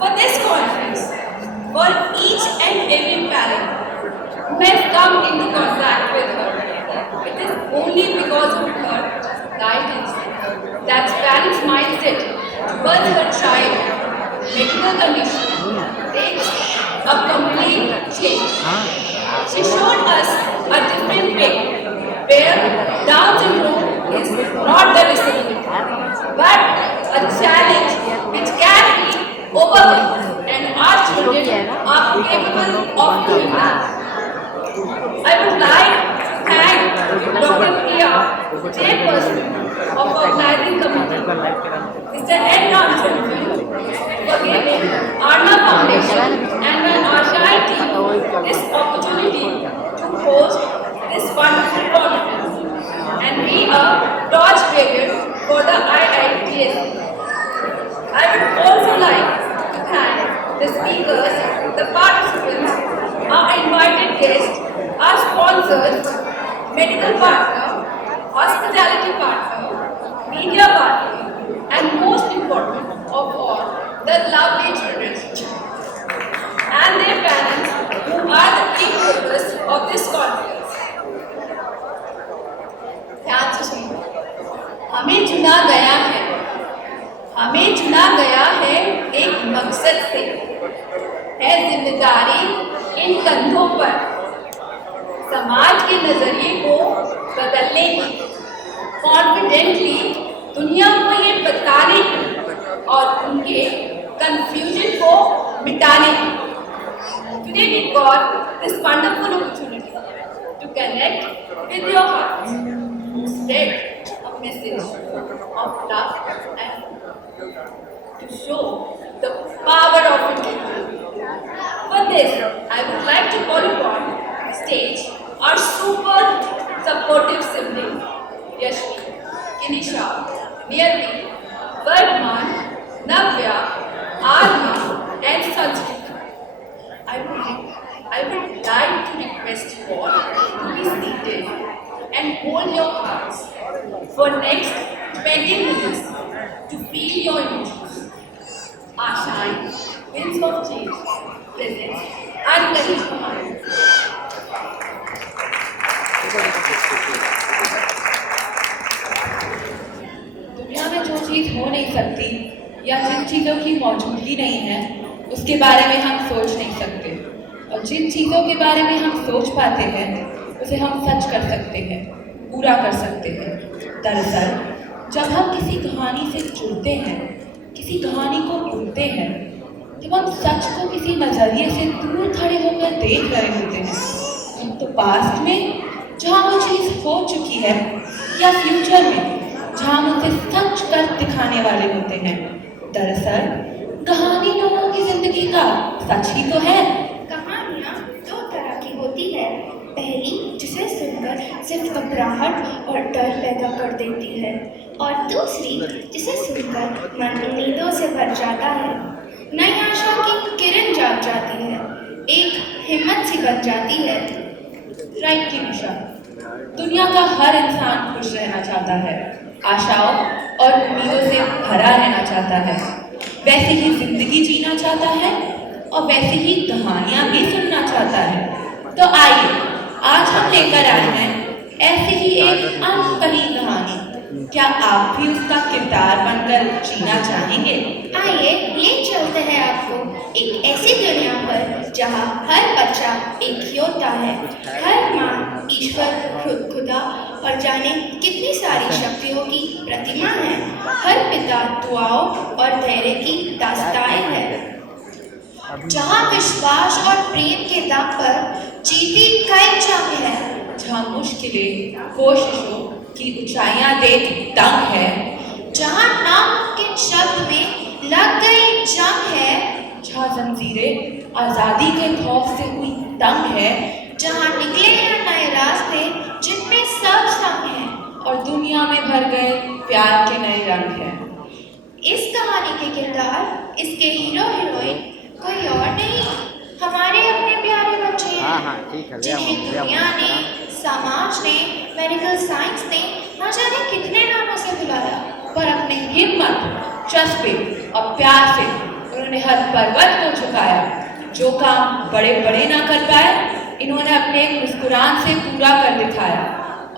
For this conference, for each and every parent who has come into contact with her, it is only because of her guidance that parents' mindset towards her child medical condition takes a complete change. She showed us a different way where Down syndrome is not the disability, but a challenge which can be overcome, and our children are capable of doing that. I would like to thank Dr. Priya, chairperson of organizing committee, Mr. N. Ramchandran, for giving Arna Foundation and my Ashai team this opportunity to host this wonderful conference and be a torchbearer for the IIDSC. I would also like to thank the speakers, the participants, our invited guests, our sponsors, medical partner, hospitality partner, media partner, and most important of all, the lovely children and their parents who are the key focus of this conference. ध्यान से सुनिए, हमें चुना गया है एक मकसद से, है जिम्मेदारी इन कंधों पर, समाज के नजरिए को बदलने की, कॉन्फिडेंटली दुनिया को ये बताने की और उनके कंफ्यूजन को मिटाने की. Today we got this wonderful opportunity to connect with your hearts, to spread a message of love and to show the power of it. For this, I would like to call upon stage our super supportive siblings, Yashvi, Kinisha, Niyati, Varman, Navya, Arma, and Sanskrit. I would like to request you all to be seated and hold your hearts for next 20 minutes to feel your emotions. Ashai, Winds of Change, presents unconditional. दुनिया में जो चीज़ हो नहीं सकती या जिन चीज़ों की मौजूदगी नहीं है, उसके बारे में हम सोच नहीं सकते, और जिन चीज़ों के बारे में हम सोच पाते हैं उसे हम सच कर सकते हैं, पूरा कर सकते हैं. दरअसल जब हम किसी कहानी से जुड़ते हैं, किसी कहानी को भूलते हैं, जब हम सच को किसी नज़रिए से दूर खड़े होकर देख रहे होते हैं, तो पास्ट में जहाँ वो चीज़ हो चुकी है या फ्यूचर में जहाँ हम उसे सच कर दिखाने वाले होते हैं. दरअसल कहानी लोगों की जिंदगी का सच ही तो है. कहानियाँ दो तरह की होती है. पहली जिसे सुनकर सिर्फ घबराहट और डर पैदा कर देती है, और दूसरी जिसे सुनकर मन उम्मीदों से भर जाता है. नई आशा की किरण जाग जाती है, एक हिम्मत सी बन जाती है. राइट की निशा, दुनिया का हर इंसान खुश रहना चाहता है, आशाओं और उम्मीदों से भरा रहना चाहता है, वैसे ही जिंदगी जीना चाहता है और वैसे ही कहानियाँ भी सुनना चाहता है. तो आइए आज हम लेकर आए हैं ऐसी ही एक अनकही कहानी. क्या आप भी उसका किरदार बनकर जीना चाहेंगे? आइए ले चलते हैं आपको एक ऐसी दुनिया पर जहाँ हर बच्चा एक योद्धा है, हर माँ ईश्वर खुदा और जाने कितनी सारी शक्तियों की प्रतिमा है, हर पिता दुआओं और धैर्य की दास्ताएं है. जहाँ विश्वास और प्रेम के दम पर जीती कई जंग है, जहाँ मुश्किलें कोशिशों की ऊंचाइयाँ देख दंग है, जहाँ नामुमकिन शब्द में लग गई जंग है, जहाँ जंजीरें आज़ादी के खौफ से हुई तंग है, जहाँ निकले हैं नए रास्ते जिनमें सब संग हैं, और दुनिया में भर गए प्यार के नए रंग हैं। इस कहानी के किरदार, इसके हीरो हीरोइन कोई और नहीं, हमारे अपने प्यारे बच्चे हैं, जिन्हें दुनिया ने, समाज ने, मेडिकल साइंस ने न जाने कितने नामों से बुलाया, पर अपने हिम्मत, जज्बे और प्यार से उन्होंने हर पर्वत को झुकाया। जो काम बड़े बड़े ना कर पाए, इन्होंने अपने एक मुस्कुरान से पूरा कर दिखाया,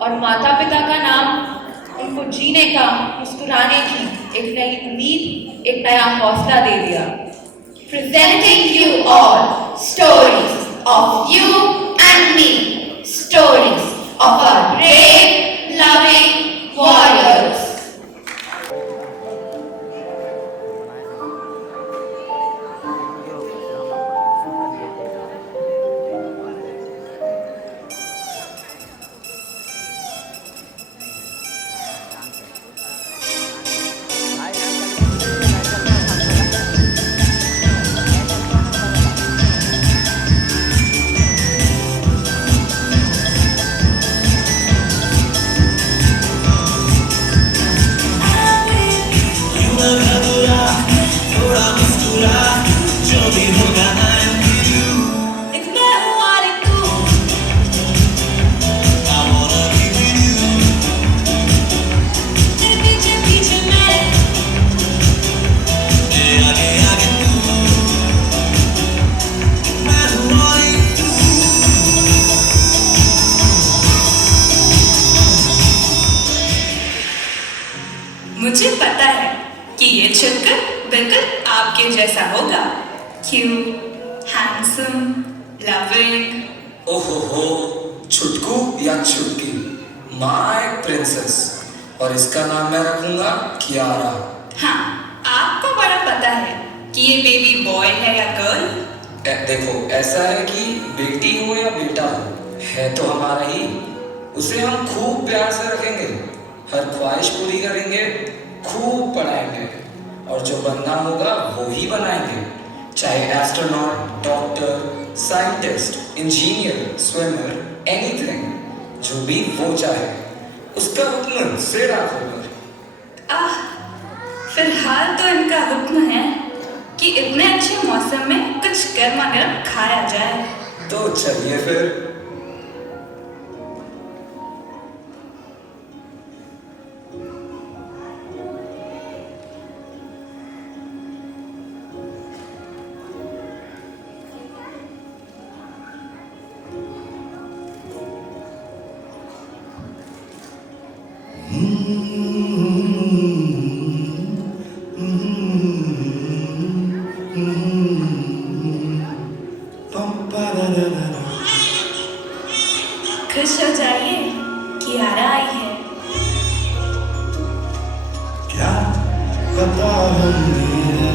और माता पिता का नाम उनको जीने का, मुस्कुराने की एक नई उम्मीद, एक नया हौसला दे दिया। presenting you all stories of you and me, stories of our brave, loving warriors. मुझे पता है कि ये छुटकर बिल्कुल आपके जैसा होगा, क्यूट, हैंडसम, लविंग। ओहो हो, छुटकू या छुटकी, माय प्रिंसेस, और इसका नाम मैं रखूंगा कियारा। हाँ, आपको बड़ा पता है कि ये बेबी बॉय है या गर्ल। देखो, ऐसा है कि बेटी हो या बेटा हो, है तो हमारा ही। उसे हम खूब प्यार से रखेंगे, हर ख्वाहिश पूरी करेंगे, खूब पढ़ाएंगे, और जो बनना होगा वो ही बनाएंगे, चाहे astronaut, doctor, scientist, engineer, swimmer, anything, जो भी वो चाहे, उसका हुक्म सिर आंखों पर। फिलहाल तो इनका हुक्म है कि इतने अच्छे मौसम में कुछ गर्मा गर्म खाया जाए। तो चलिए फिर। खुश हो जाइए, कियारा आई है। क्या पता हमने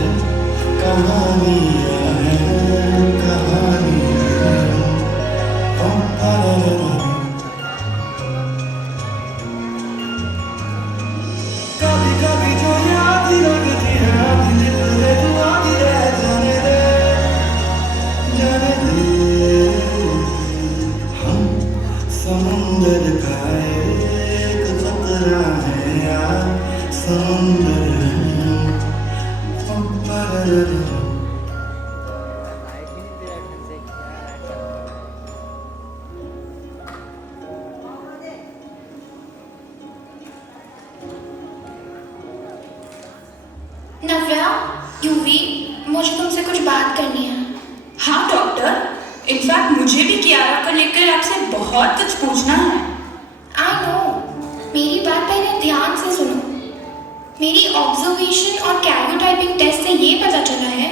कहानियां हैं, कहानियां कभी कभी जो याद लगती है, अभी दिल में तू आती रह, जाने दे, जाने दे। हम समुंदर का एक खतरा है यार, समुंदर नव्या, यूवी, मुझे तुमसे कुछ बात करनी है। हाँ डॉक्टर, इनफैक्ट मुझे भी कियारा को लेकर आपसे बहुत कुछ पूछना है। आई नो, मेरी बात पहले ध्यान से सुनो। मेरी ऑब्जर्वेशन और कैरियोटाइपिंग टेस्ट से ये पता चला है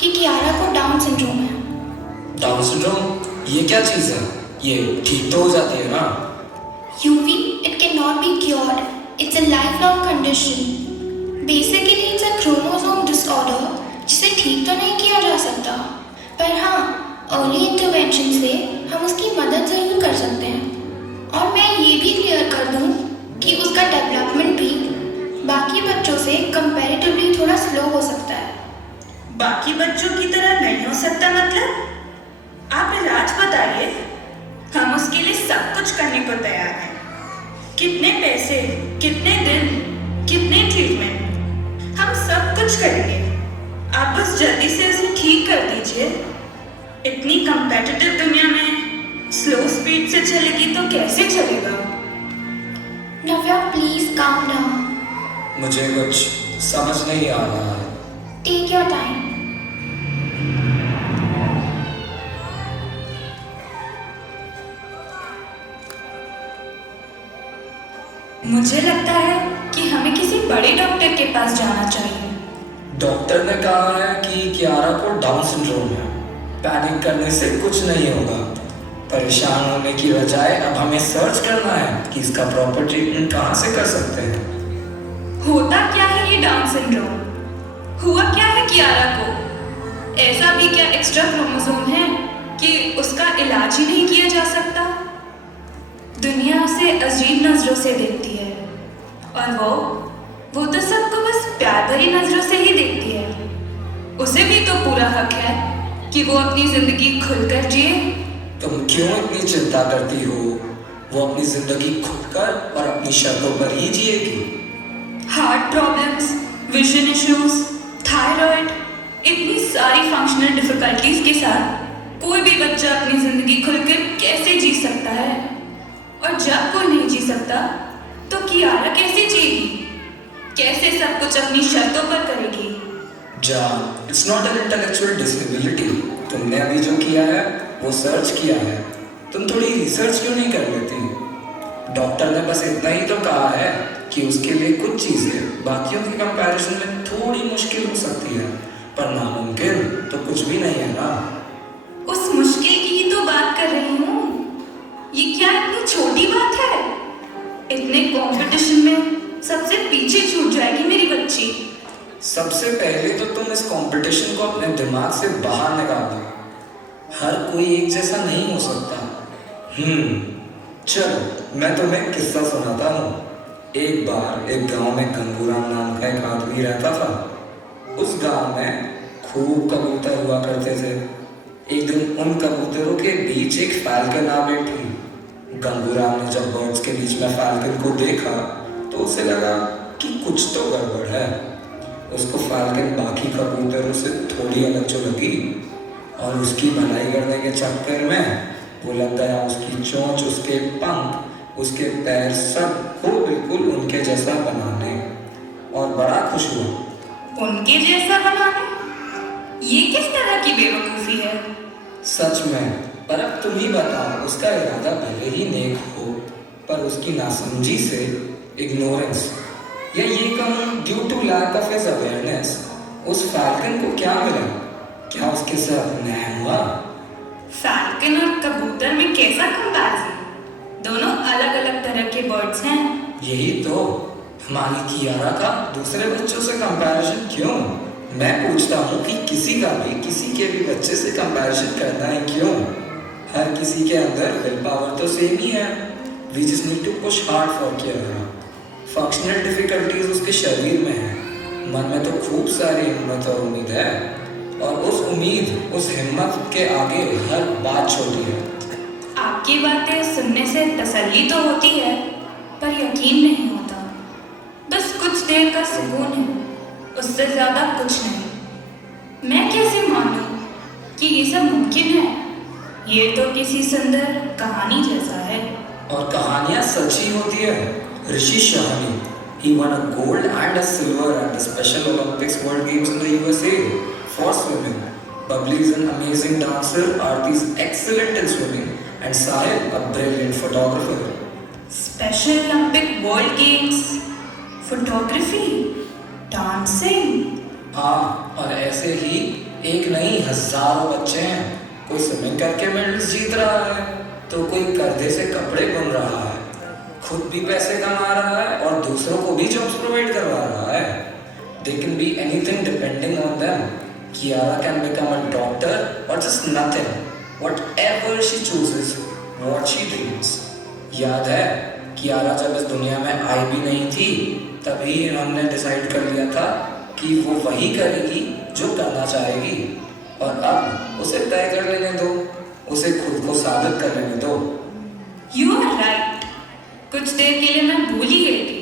कि कियारा को डाउन सिंड्रोम है। Down syndrome? ये क्या चीज़ है? ये ठीक तो हो जाती है ना? UV, it can not be cured, it's a life long condition. Basically it's a chromosome disorder जिसे ठीक तो नहीं किया जा सकता, पर हाँ, अर्ली इंटरवेंशन से हम उसकी मदद ज़रूर कर सकते हैं। और मैं ये भी क्लियर कर दूँ कि उसका डेवलपमेंट भी बाकी बच्चों से कंपैरेटिवली थोड़ा स्लो हो सकता है। बाकी बच्चों की तरह नहीं हो सकता मतलब? आप इलाज बताइए, हम उसके लिए सब कुछ करने को तैयार हैं। कितने पैसे, कितने दिन, कितने ट्रीटमेंट, हम सब कुछ करेंगे। आप बस जल्दी से उसे ठीक कर दीजिए। इतनी कंपेटिटिव दुनिया में स्लो स्पीड से चलेगी तो कैसे चलेगा? Navya, please calm down. मुझे कुछ समझ नहीं आ रहा है। Take your time. मुझे लगता है कि हमें किसी बड़े डॉक्टर के पास जाना चाहिए। डॉक्टर ने कहा है कि कियारा को डाउन सिंड्रोम है। पैनिक करने से कुछ नहीं होगा। परेशान होने की बजाय अब हमें सर्च करना है कि इसका प्रॉपर ट्रीटमेंट कहाँ से कर सकते हैं। होता क्या है ये डाउन सिंड्रोम? हुआ क्या है कियारा को? ऐसा भी क्या एक्स्ट्रा क्रोमोसोम है कि उसका इलाज ही नहीं किया जा सकता? दुनिया उसे अजीब नजरों से देखती है और वो तो सबको बस प्यार भरी नजरों से ही देखती है। उसे भी तो पूरा हक है कि वो अपनी जिंदगी खुलकर जिए। तुम क्यों इतनी चिंता करती हो? वो अपनी जिंदगी खुलकर और अपनी शर्तों पर ही जिएगी। Heart problems, vision issues, thyroid, इतनी सारी फंक्शनल डिफिकल्टीज के साथ कोई भी बच्चा अपनी जिंदगी खुलकर कैसे जी सकता है? और जब कोई नहीं जी सकता तो कियारा कैसे जिएगी? कैसे सब कुछ अपनी शर्तों पर करेगी? जान, it's not an intellectual disability. तुमने अभी जो किया है वो सर्च किया है। तुम थोड़ी रिसर्च क्यों नहीं कर लेती? डॉक्टर ने बस इतना ही तो कहा है कि उसके लिए कुछ चीजें बाकियों के कंपैरिजन में थोड़ी मुश्किल हो सकती है, पर नामुमकिन तो कुछ भी नहीं है ना। उस मुश्किल की ही तो बात कर रही हूँ। ये क्या इतनी छोटी बात है? इतने कंपटीशन में सबसे पीछे छूट जाएगी मेरी बच्ची। सबसे पहले तो तुम इस कंपटीशन को अपने दिमाग से बाहर निकाल दो। हर कोई एक जैसा नहीं हो सकता। चलो मैं तुम्हें किस्सा सुनाता हूँ। एक बार एक गांव में गंगूराम नाम का एक आदमी रहता था। उस गांव में खूब कबूतर हुआ करते थे। एक दिन उन कबूतरों के बीच एक फैल्कन आ बैठी। गंगूराम ने जब बर्ड्स के बीच में फैल्कन को देखा तो उसे लगा कि कुछ तो गड़बड़ है। उसको फैल्कन बाकी कबूतरों से थोड़ी अलग जो लगी और उसकी भलाई करने के चक्कर में वो लग गया उसकी चोंच, उसके पंख, उसके पैर सबको बिल्कुल उनके जैसा बनाने और बड़ा खुश हुआ। उनके जैसा बनाने? ये किस तरह की बेवकूफ़ी है? सच में, पर अब तुम ही बताओ। उसका इरादा भले ही नेक हो, पर उसकी नासमझी से, इग्नोरेंस या ये कहूँ due to lack of his awareness, उस फैल्कन को क्या मिला? क्या उसके साथ न्याय हुआ? फैल्कन और कबूतर में कैसा कंपैरिजन? दोनों अलग अलग तरह के बर्ड्स हैं। यही तो। हमारी कियारा का दूसरे बच्चों से कंपैरिजन क्यों? मैं पूछता हूँ कि किसी का भी किसी के भी बच्चे से कंपैरिजन करना है क्यों? हर किसी के अंदर विल पावर तो सेम ही है। We just need to push hard for Kiara. Functional difficulties उसके शरीर में है, मन में तो खूब सारी हिम्मत और उम्मीद है, और उस उम्मीद, उस हिम्मत के आगे हर बात छोटी है। आपकी बातें सुनने से तसल्ली तो होती है, पर यकीन नहीं होता। बस कुछ देर का सुकून है, उससे ज़्यादा कुछ नहीं। मैं कैसे मानूं कि ये सब मुमकिन है? ये तो किसी सुंदर कहानी जैसा है। और कहानियाँ सच ही होती है। ऋषि Shahani, he won a gold and a silver at the Special Olympics World Games in the USA for swimming. Bubbly is an amazing dancer, Aarti is excellent in swimming, and Sahil a brilliant photographer. Special Olympic world games, photography, dancing. हाँ, और ऐसे ही एक नहीं हजारों बच्चे हैं। कोई swimming करके मेडल्स जीत रहा है, तो कोई कंधे से कपड़े बुन रहा है, खुद भी पैसे कमा रहा है और दूसरों को भी जॉब्स प्रोवाइड करवा रहा है। They can be anything depending on them. Kiara can become a doctor or just nothing. Whatever she chooses, what she dreams. याद है, कियारा जब इस दुनिया में आई भी नहीं थी, तभी हमने डिसाइड कर लिया था कि वो वही करेगी जो करना चाहेगी, और अब उसे तय कर लेने दो, उसे खुद को साबित कर लेने दो। You are right. कुछ देर के लिए मैं भूल ही गई थी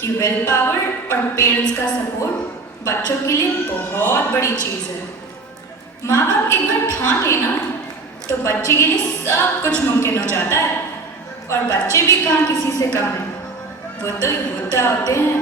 कि विल पावर और पेरेंट्स का सपोर्ट बच्चों के लिए बहुत बड़ी चीज़ है। माँ बाप एक बार ठान लेना तो बच्चे के लिए सब कुछ मुमकिन हो जाता है, और बच्चे भी कहाँ किसी से कम हैं, वो तो योद्धा होते हैं।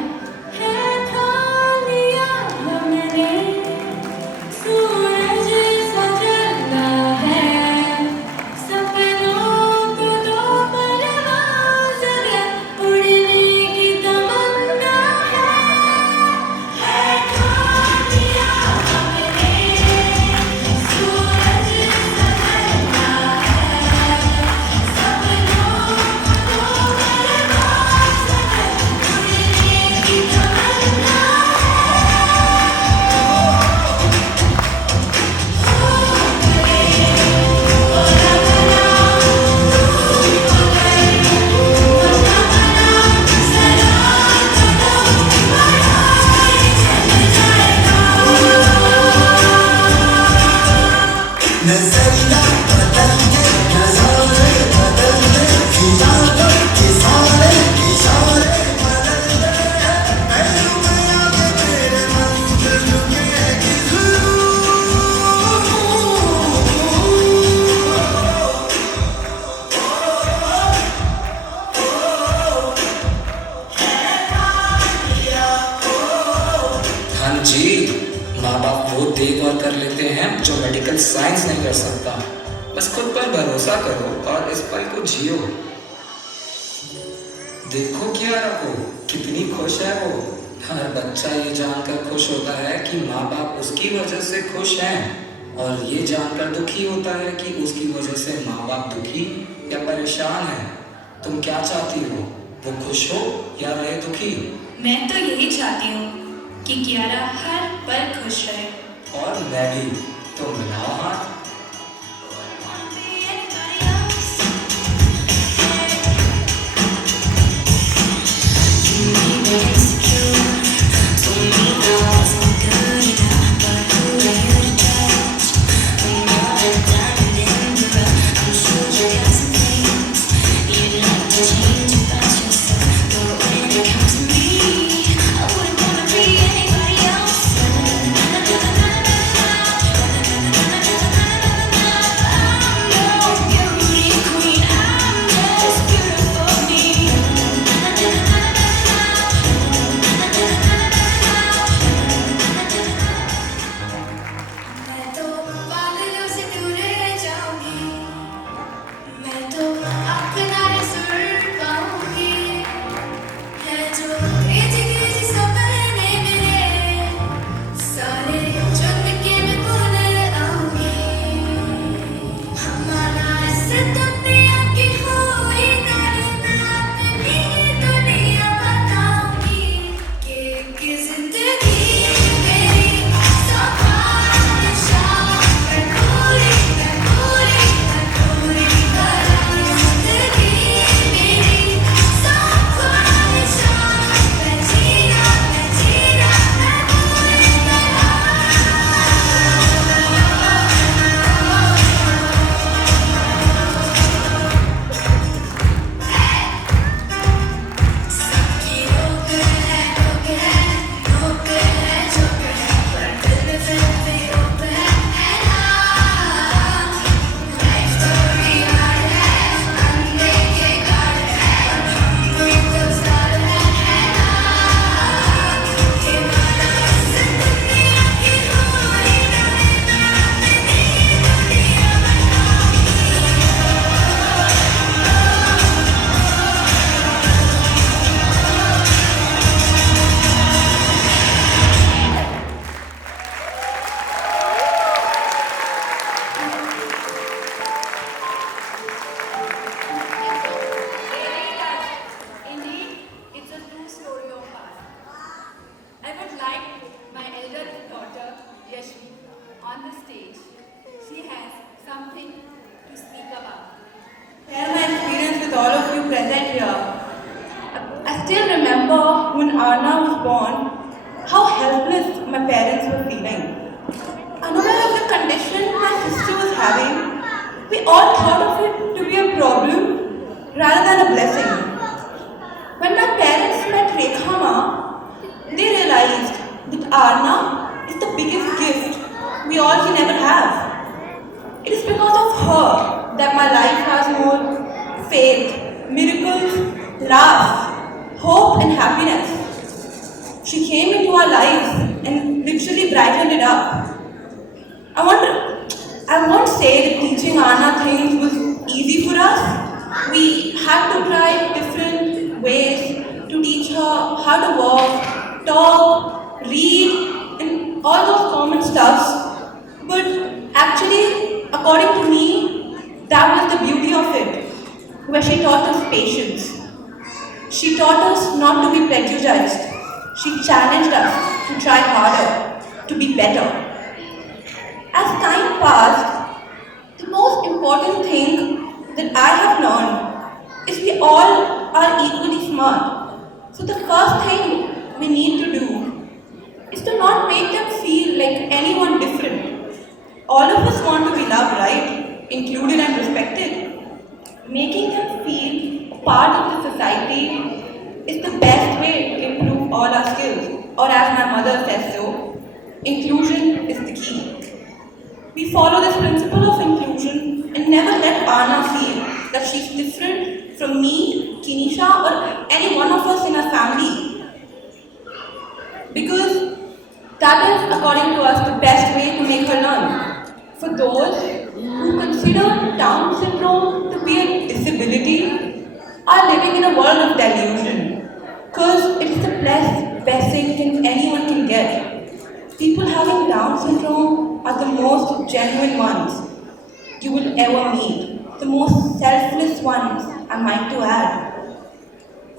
देख और कर लेते हैं जो मेडिकल साइंस नहीं कर सकता। बस खुद पर भरोसा करो और इस पल को जियो। देखो कियारा को, कितनी खुश है वो। हर बच्चा ये जानकर खुश होता है कि माँ बाप उसकी वजह से खुश हैं, और ये जानकर दुखी होता है कि उसकी वजह से माँ बाप दुखी या परेशान है। तुम क्या चाहती हो, वो खुश हो या रहे दुखी? मैं तो यही चाहती हूँ कि कियारा हर पल खुश रहे। और मैं भी। तो मिलाओ हाथ। unaware of the condition my sister was having, we all thought of it to be a problem rather than a blessing. When my parents met Rekha Ma, they realized that Arna is the biggest gift we all can ever have. It is because of her that my life has more faith, miracles, laughs, hope and happiness. She came into our lives and literally brightened it up. I won't say that teaching Arna things was easy for us. We had to try different ways to teach her how to walk, talk, read, and all those common stuffs. But actually, according to me, that was the beauty of it, where she taught us patience. She taught us not to be prejudiced. She challenged us to try harder, to be better. As time passed, the most important thing that I have learned is we all are equally smart. So the first thing we need to do is to not make them feel like anyone different. All of us want to be loved, right? Included and respected. Making them feel a part of the society is the best way to improve all our skills. Or as my mother says so, inclusion is the key. We follow this principle of inclusion and never let Arna feel that she's different from me, Kinisha, or any one of us in our family. Because that is, according to us, the best way to make her learn. For those who consider Down syndrome to be a disability are living in a world of delusion. Because it is the best thing anyone can get. People having Down syndrome are the most genuine ones you will ever meet. The most selfless ones, I might to add.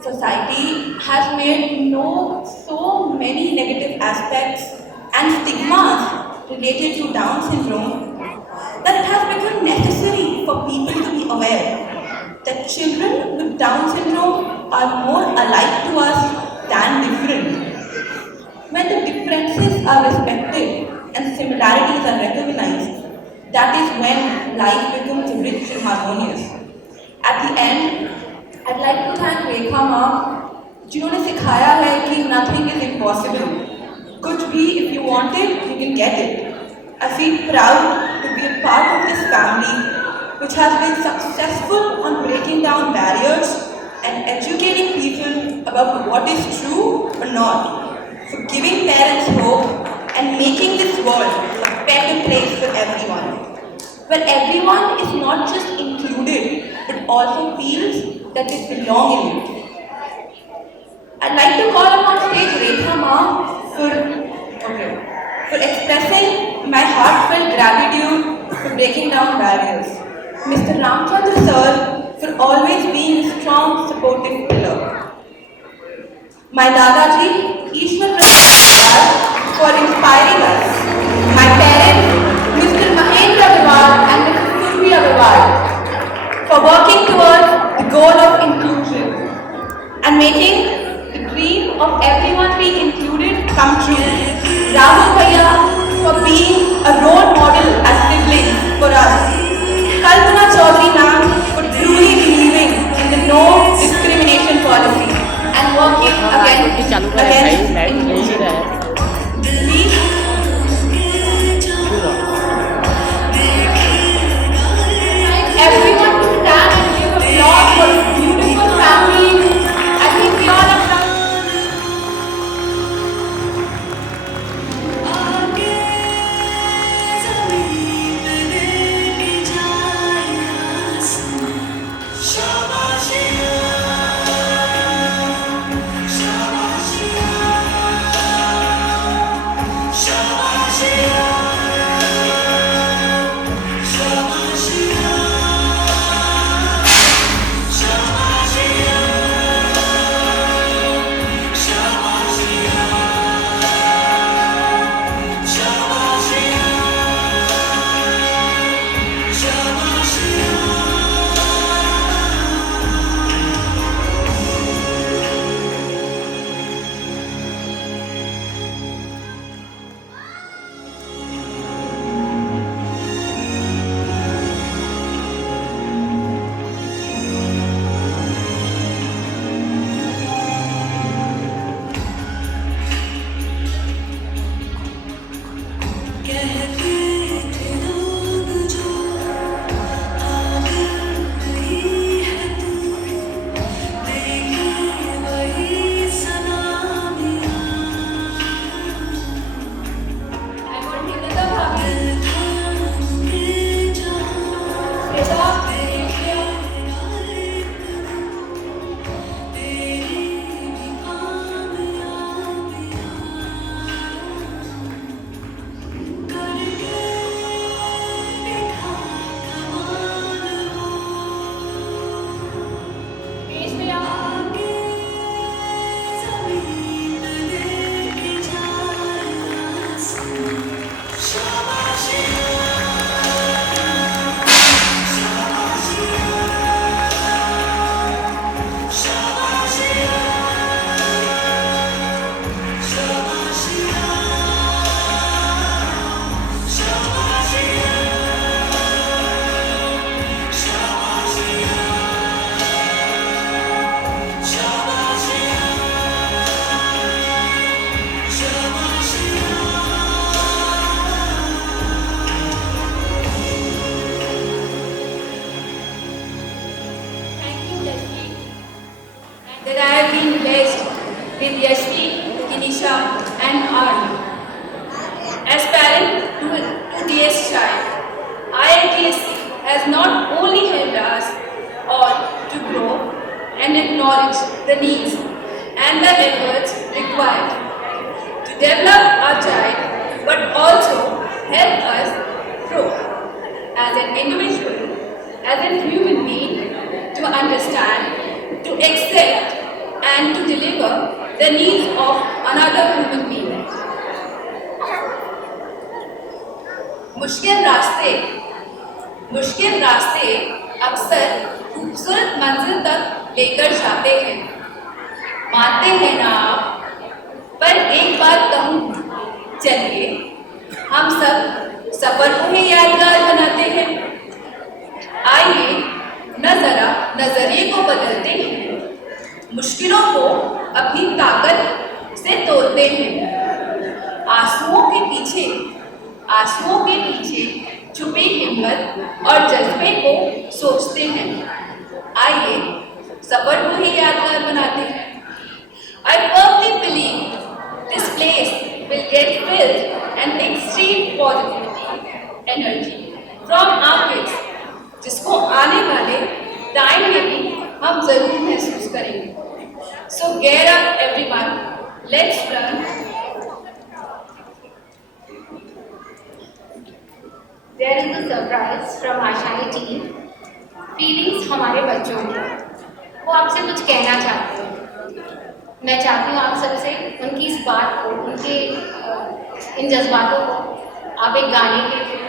Society has made so many negative aspects and stigmas related to Down syndrome that it has become necessary for people to be aware that children with Down syndrome are more alike to us than different. When the differences are respected and similarities are recognized, that is when life becomes rich and harmonious. At the end, I'd like to thank Rekha Ma, जिन्होंने सिखाया है कि nothing is impossible. कुछ भी if you want it, you can get it. I feel proud to be a part of this family which has been successful on breaking down barriers and educating people about what is true or not, for giving parents hope and making this world a better place for everyone, where everyone is not just included but also feels that they belong in it. I'd like to call upon stage Rekha Ma for expressing my heartfelt gratitude for breaking down barriers. Mr. Ramchandra Sir for always being a strong supportive pillar. My Dadaji, Ishwar Prasad for inspiring us. My parents, Mr. Mahendra Agarwal and Mrs. Survi Agarwal for working towards the goal of inclusion and making the dream of everyone being included come true. Rahul Bhaiya for being a role model as siblings for us. Kalpana Chaudhary ma'am for truly believing in the no discrimination policy and working against inclusion. Everyone to stand and give applause for this beautiful family. I think we all have done. That I have been blessed with Yashvi, Kinisha and Arun. As parent to DS child, IIDSC has not only helped us all to grow and acknowledge the needs and the efforts required to develop our child, but also help us grow as an individual, as a human being, to understand, to accept and to deliver the needs of another human being. मुश्किल रास्ते अक्सर खूबसूरत मंजिल तक लेकर जाते हैं। मानते हैं ना आप, पर एक बात कहूँ, चलिए हम सब सफर को ही यादगार बनाते हैं। आइए नजरिए को बदलते हैं, मुश्किलों को अपनी ताकत से तोड़ते हैं। आंसुओं के पीछे छुपी हिम्मत और जज्बे को सोचते हैं। आइए सफर को ही यादगार बनाते हैं। I firmly believe this place will get filled and extreme positivity energy from our kids, जिसको आने वाले टाइम में भी हम जरूर महसूस करेंगे। So get up everyone, let's run. There is a surprise from आशाई टीम। फीलिंग्स हमारे बच्चों की, वो आपसे कुछ कहना चाहते हैं। मैं चाहती हूँ आप सबसे उनकी इस बात को, उनके इन जज्बातों को आप एक गाने के थ्रू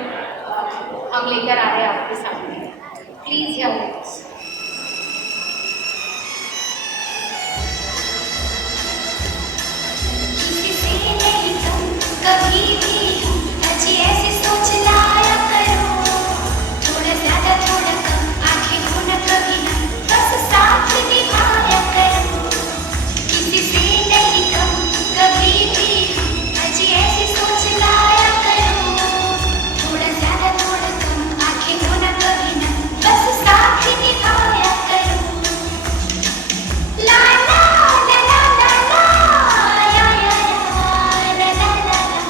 हम लेकर आ रहे हैं आपके सामने। प्लीज हियर अस। कभी भी अच्छी ऐसी सोच लाया करो, थोड़ा ज्यादा थोड़ा कम, आंखें हो न कभी ना, बस साथ निभाया करो। किसी से नहीं कम, कभी भी अच्छी ऐसी सोच लाया करो, थोड़ा ज्यादा थोड़ा कम, आंखें हो न कभी ना, बस साथ निभाया करो। ला ला ला ला ला ला, या या या, ला ला ला ला,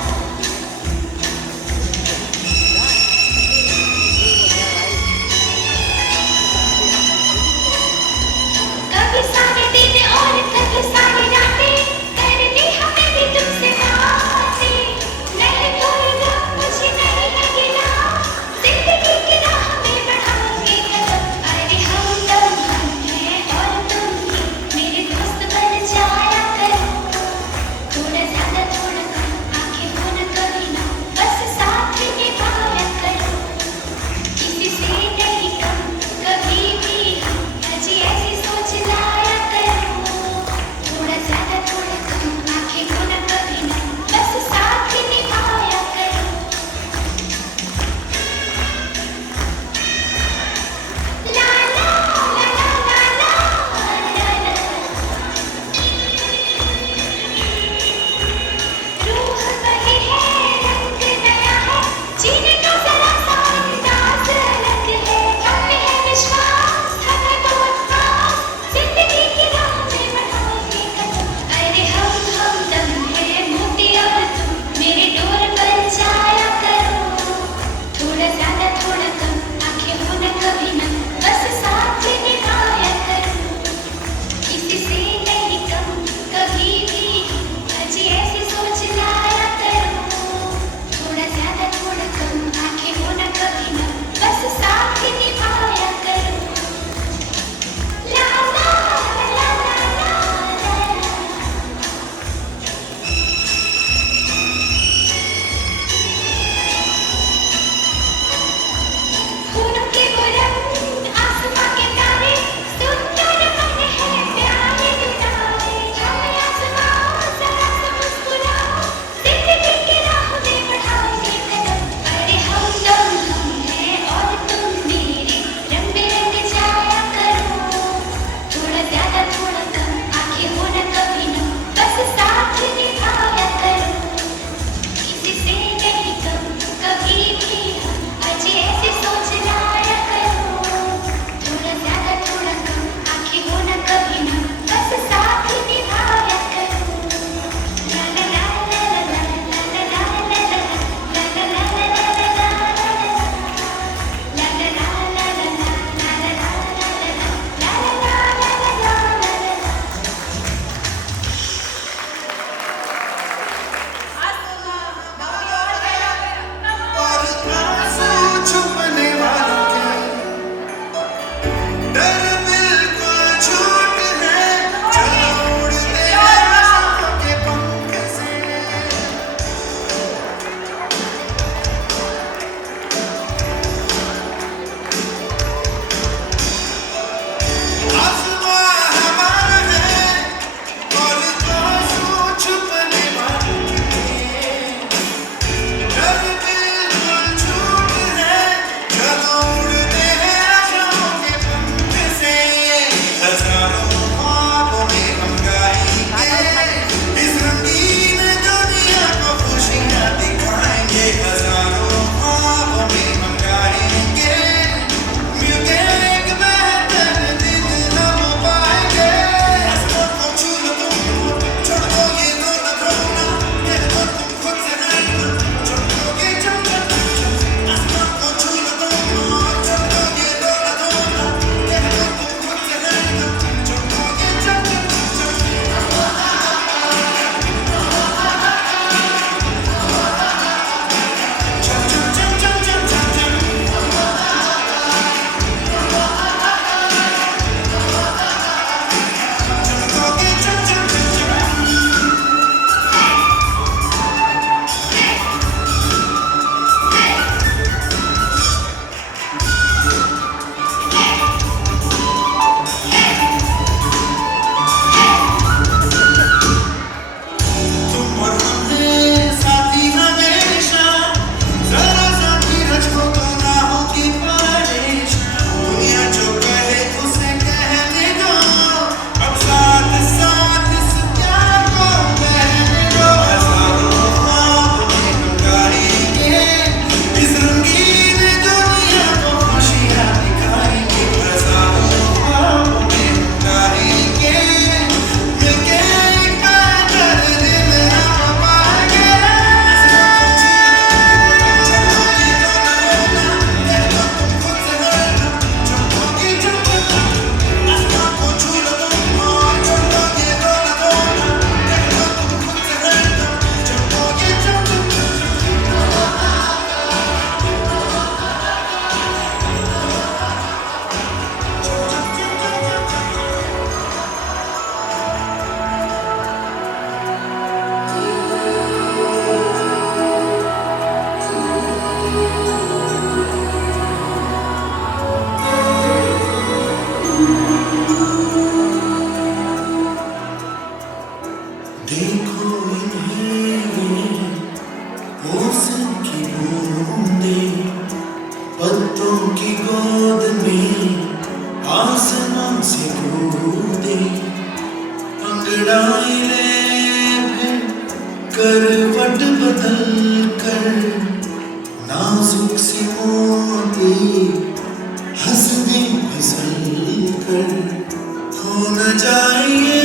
न जाइए,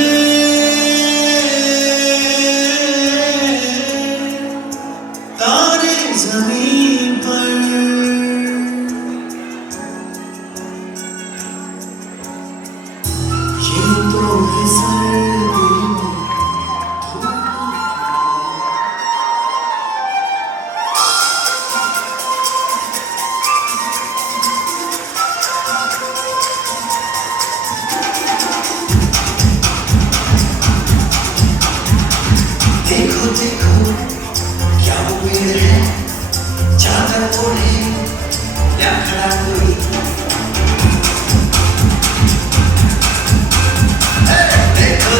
तारे जमीन पर ये तो है सर्दी में देखो देखो क्या वो पेड़ है, चादर ओढ़े या खड़ा कोई। देखो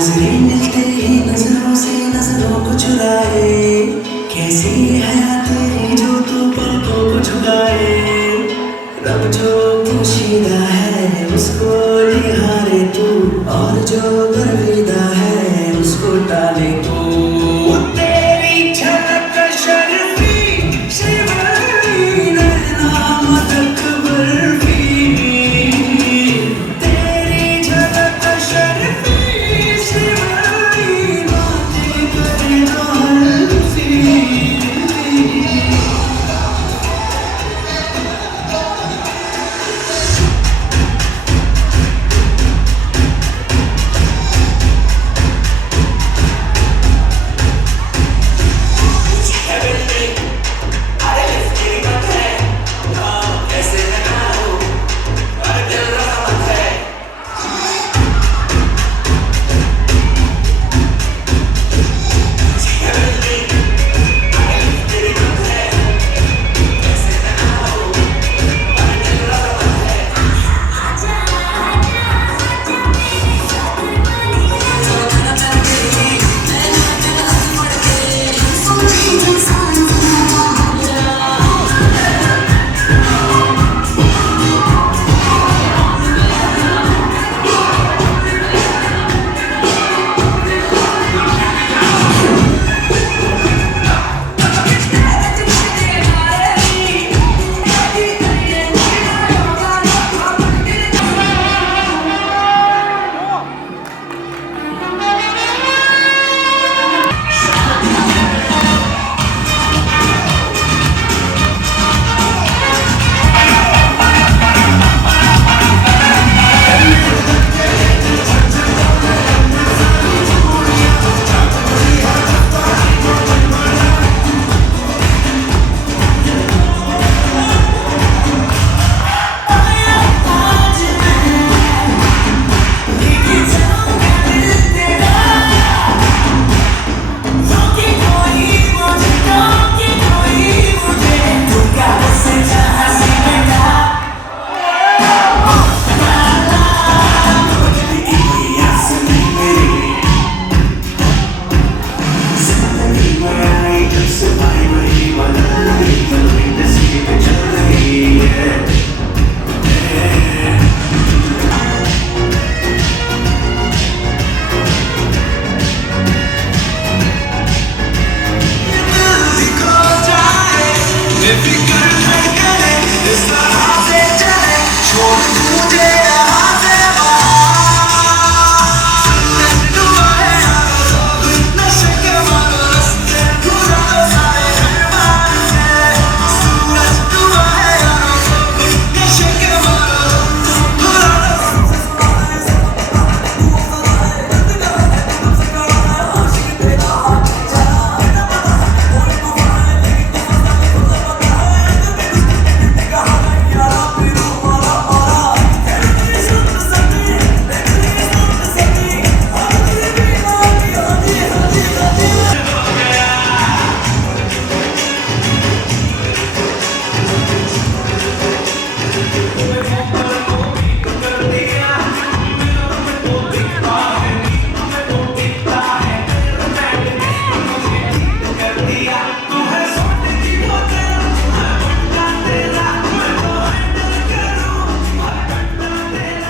नजरें मिलते ही नजरों से नजरों को चुराए, कैसी है तेरी जो तू पलकों को झुकाए, रब जो पोशीदा है उसको लिहा